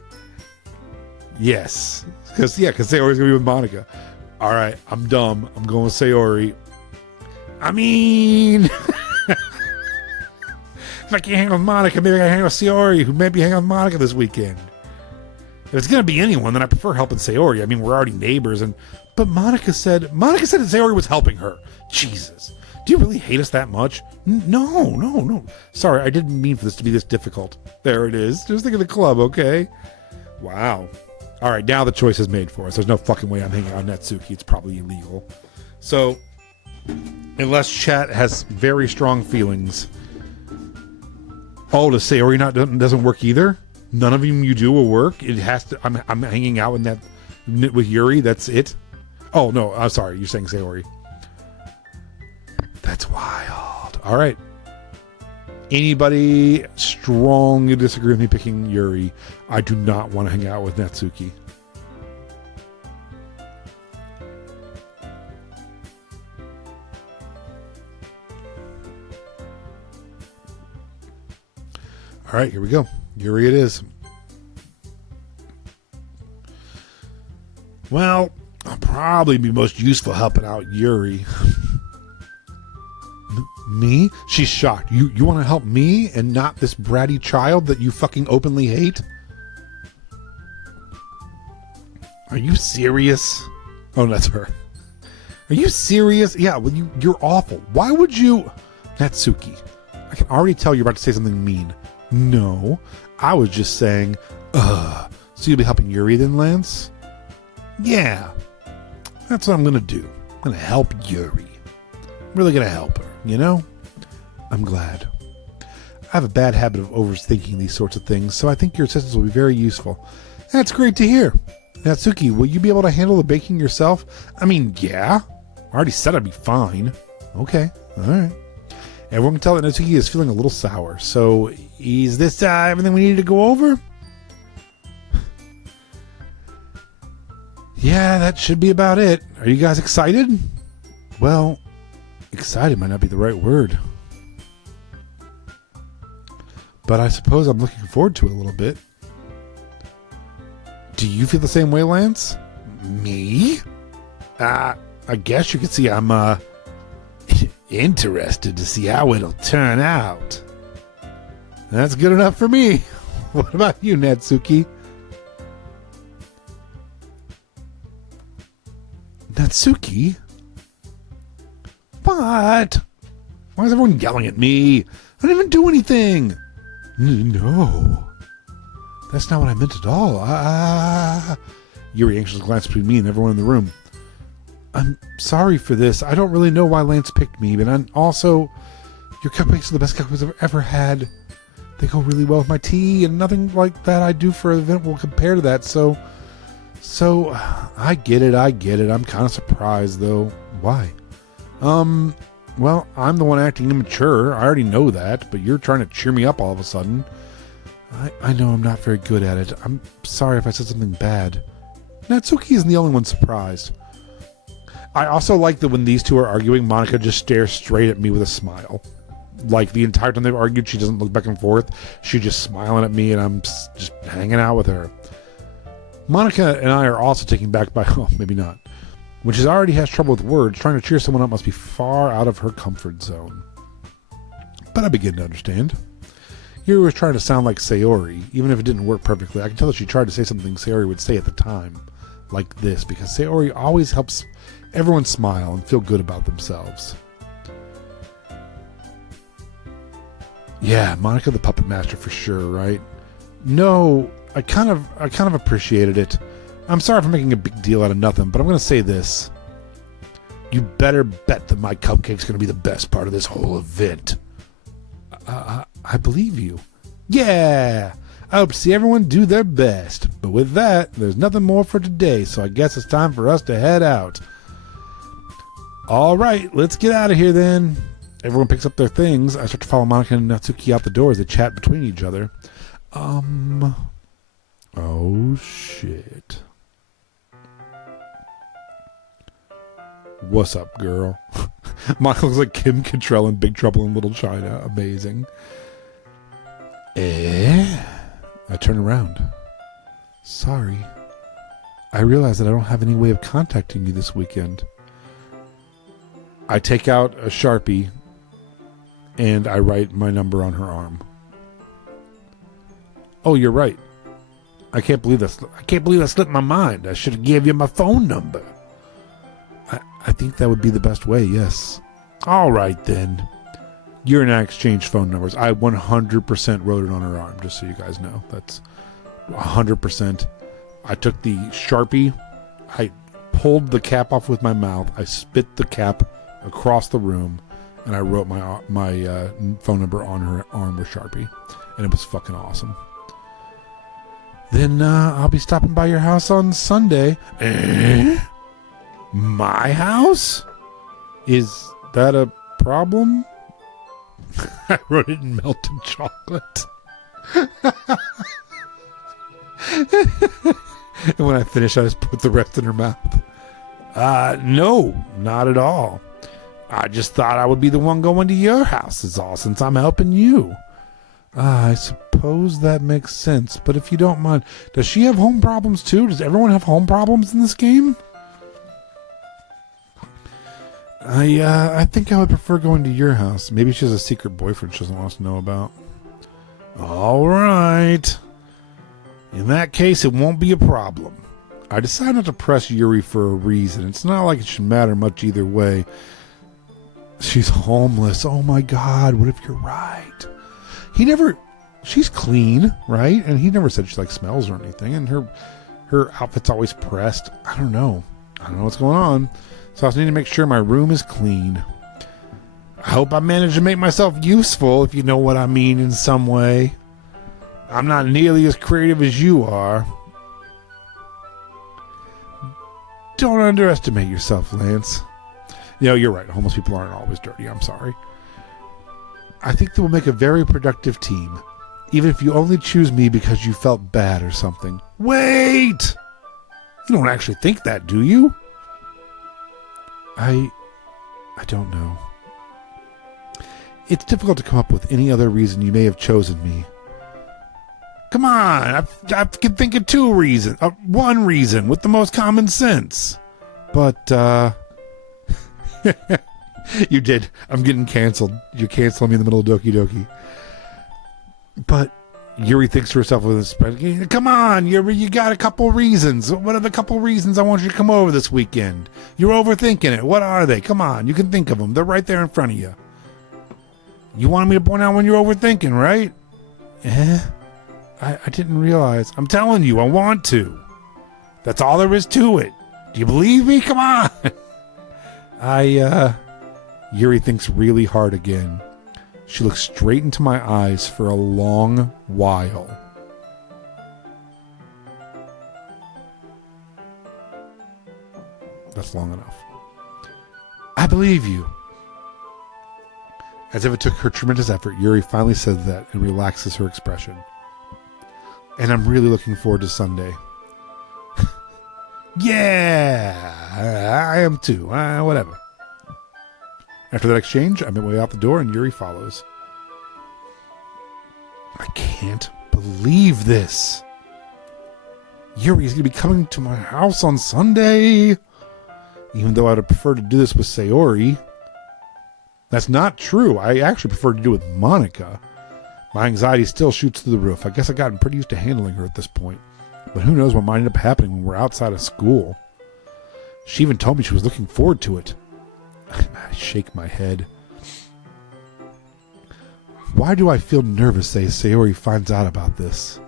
Yes, because Sayori's gonna be with Monica. All right, I'm dumb. I'm going with Sayori. I mean, if I can't hang with Monica, maybe I can hang with Sayori, who may be hanging with Monica this weekend. If it's gonna be anyone, then I prefer helping Sayori. I mean, we're already neighbors, but Monica said that Sayori was helping her. Jesus. Do you really hate us that much? No. Sorry, I didn't mean for this to be this difficult. There it is. Just think of the club, okay? Wow. All right, now the choice is made for us. There's no fucking way I'm hanging out with Natsuki. It's probably illegal. So, unless chat has very strong feelings. Oh, to Sayori doesn't work either? None of them you do will work? It has to. I'm hanging out with Yuri. That's it? Oh, no. I'm sorry. You're saying Sayori. That's wild. All right. Anybody strongly disagree with me picking Yuri? I do not want to hang out with Natsuki. All right, here we go. Yuri it is. Well, I'll probably be most useful helping out Yuri. Me? She's shocked. You want to help me and not this bratty child that you fucking openly hate? Are you serious? Oh, that's her. Are you serious? Yeah, well, you're awful. Why would you... Natsuki, I can already tell you're about to say something mean. No, I was just saying, so you'll be helping Yuri then, Lance? Yeah, that's what I'm going to do. I'm going to help Yuri. I'm really going to help her, you know? I'm glad. I have a bad habit of overthinking these sorts of things, so I think your assistance will be very useful. That's great to hear. Natsuki, will you be able to handle the baking yourself? I mean, yeah. I already said I'd be fine. Okay, all right. Everyone can tell that Natsuki is feeling a little sour, so is this everything we needed to go over? Yeah, that should be about it. Are you guys excited? Well, excited might not be the right word. But I suppose I'm looking forward to it a little bit. Do you feel the same way, Lance? Me? I guess you could see I'm interested to see how it'll turn out. That's good enough for me. What about you, Natsuki? Natsuki? What? Why is everyone yelling at me? I didn't even do anything. No. That's not what I meant at all. Yuri anxiously glanced between me and everyone in the room. I'm sorry for this. I don't really know why Lance picked me, but I'm also... Your cupcakes are the best cupcakes I've ever had. They go really well with my tea, and nothing like that I do for an event will compare to that, so I get it. I'm kind of surprised, though. Why? Well, I'm the one acting immature. I already know that, but you're trying to cheer me up all of a sudden. I know I'm not very good at it. I'm sorry if I said something bad. Natsuki isn't the only one surprised. I also like that when these two are arguing, Monica just stares straight at me with a smile. Like, the entire time they've argued, she doesn't look back and forth. She's just smiling at me, and I'm just hanging out with her. Monica and I are also taken back by, well, maybe not. When she already has trouble with words, trying to cheer someone up must be far out of her comfort zone. But I begin to understand. Yuri was trying to sound like Sayori, even if it didn't work perfectly. I can tell that she tried to say something Sayori would say at the time, like this, because Sayori always helps everyone smile and feel good about themselves. Yeah, Monica the Puppet Master for sure, right? No, I kind of appreciated it. I'm sorry for making a big deal out of nothing, but I'm going to say this. You better bet that my cupcake's going to be the best part of this whole event. I believe you. Yeah! I hope to see everyone do their best. But with that, there's nothing more for today, so I guess it's time for us to head out. All right, let's get out of here then. Everyone picks up their things. I start to follow Monica and Natsuki out the door as they chat between each other. Oh, shit. What's up, girl? Monica looks like Kim Cattrall in Big Trouble in Little China. Amazing. I turn around. Sorry. I realize that I don't have any way of contacting you this weekend. I take out a Sharpie and I write my number on her arm. Oh, you're right. I can't believe that slipped my mind. I should have gave you my phone number. I think that would be the best way, yes. All right, then. You and I exchanged phone numbers. I 100% wrote it on her arm, just so you guys know. That's 100%. I took the Sharpie. I pulled the cap off with my mouth. I spit the cap across the room, and I wrote my phone number on her arm with Sharpie. And it was fucking awesome. Then I'll be stopping by your house on Sunday. My house? Is that a problem? I wrote it in melted chocolate. And when I finished, I just put the rest in her mouth. No, not at all. I just thought I would be the one going to your house is all, since I'm helping you. I suppose that makes sense, but if you don't mind, does she have home problems too? Does everyone have home problems in this game? I think I would prefer going to your house. Maybe she has a secret boyfriend she doesn't want us to know about. All right. In that case, it won't be a problem. I decided not to press Yuri for a reason. It's not like it should matter much either way. She's homeless. Oh my God, what if you're right? She's clean, right? And he never said she like smells or anything. And her outfit's always pressed. I don't know what's going on. So I just need to make sure my room is clean. I hope I manage to make myself useful, if you know what I mean, in some way. I'm not nearly as creative as you are. Don't underestimate yourself, Lance. You're right. Homeless people aren't always dirty. I'm sorry. I think that we'll make a very productive team. Even if you only choose me because you felt bad or something. Wait! You don't actually think that, do you? I don't know. It's difficult to come up with any other reason you may have chosen me. Come on, I can think of two reasons. One reason with the most common sense. But, you did. I'm getting canceled. You're canceling me in the middle of Doki Doki. But Yuri thinks to herself with this. Come on, Yuri, you got a couple reasons. What are the couple reasons I want you to come over this weekend? You're overthinking it. What are they? Come on, you can think of them. They're right there in front of you. You wanted me to point out when you're overthinking, right? I didn't realize. I'm telling you, I want to. That's all there is to it. Do you believe me? Come on. Yuri thinks really hard again. She looks straight into my eyes for a long while. That's long enough. I believe you. As if it took her tremendous effort, Yuri finally says that and relaxes her expression. And I'm really looking forward to Sunday. Yeah, I am too. Whatever. After that exchange, I make my way out the door and Yuri follows. I can't believe this. Yuri's going to be coming to my house on Sunday. Even though I'd have preferred to do this with Sayori. That's not true. I actually prefer to do it with Monica. My anxiety still shoots through the roof. I guess I've gotten pretty used to handling her at this point. But who knows what might end up happening when we're outside of school. She even told me she was looking forward to it. I shake my head. Why do I feel nervous as Sayori finds out about this?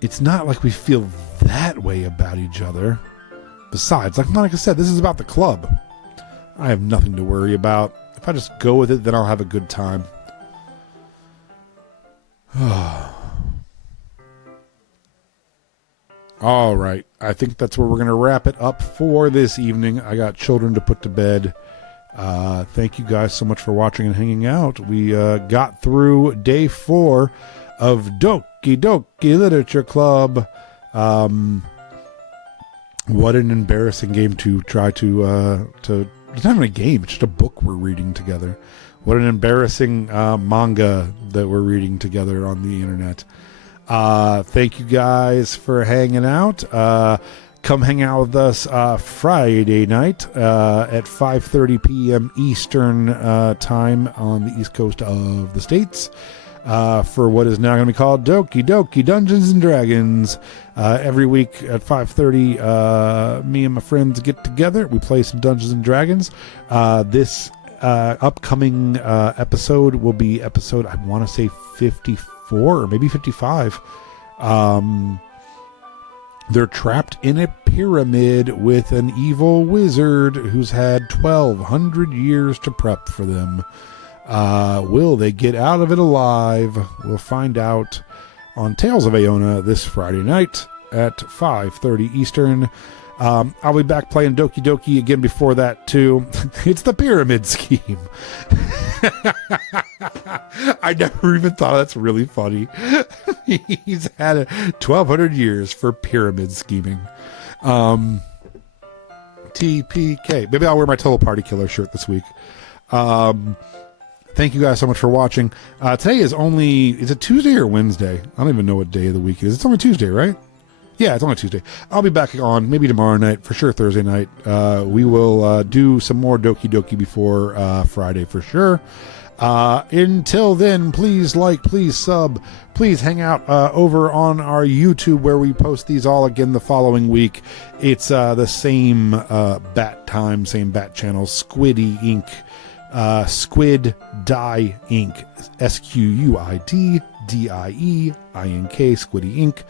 it's not like we feel that way about each other. Besides, like Monica said, this is about the club. I have nothing to worry about. If I just go with it, then I'll have a good time. All right. I think that's where we're going to wrap it up for this evening. I got children to put to bed. Thank you guys so much for watching and hanging out. We got through day 4 of Doki Doki Literature Club. What an embarrassing game to try to it's not even a game, it's just a book we're reading together. What an embarrassing manga that we're reading together on the internet. Thank you guys for hanging out. Come hang out with us Friday night at 5:30 p.m. Eastern time on the East Coast of the States for what is now going to be called Doki Doki Dungeons and Dragons. Every week at 5:30, me and my friends get together. We play some Dungeons and Dragons. This upcoming episode will be episode, I want to say 54 or maybe 55. They're trapped in a pyramid with an evil wizard who's had 1,200 years to prep for them. Will they get out of it alive? We'll find out on Tales of Aona this Friday night at 5:30 Eastern. I'll be back playing Doki Doki again before that too. It's the pyramid scheme. I never even thought that's really funny. He's had 1,200 years for pyramid scheming. TPK. Maybe I'll wear my Total Party Killer shirt this week. Thank you guys so much for watching. Today is it Tuesday or Wednesday? I don't even know what day of the week it is. It's only Tuesday, right? Yeah, it's only Tuesday. I'll be back on maybe tomorrow night, for sure Thursday night. We will do some more Doki Doki before Friday for sure. Until then, please like, please sub, please hang out over on our YouTube where we post these all again the following week. It's the same bat time, same bat channel, Squiddy Inc. Squid Die Inc. SQUID DIE INK, Squiddy Inc.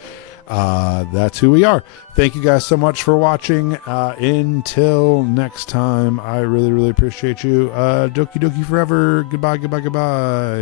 That's who we are. Thank you guys so much for watching. Until next time, I really, really appreciate you. Doki Doki forever. Goodbye, goodbye, goodbye.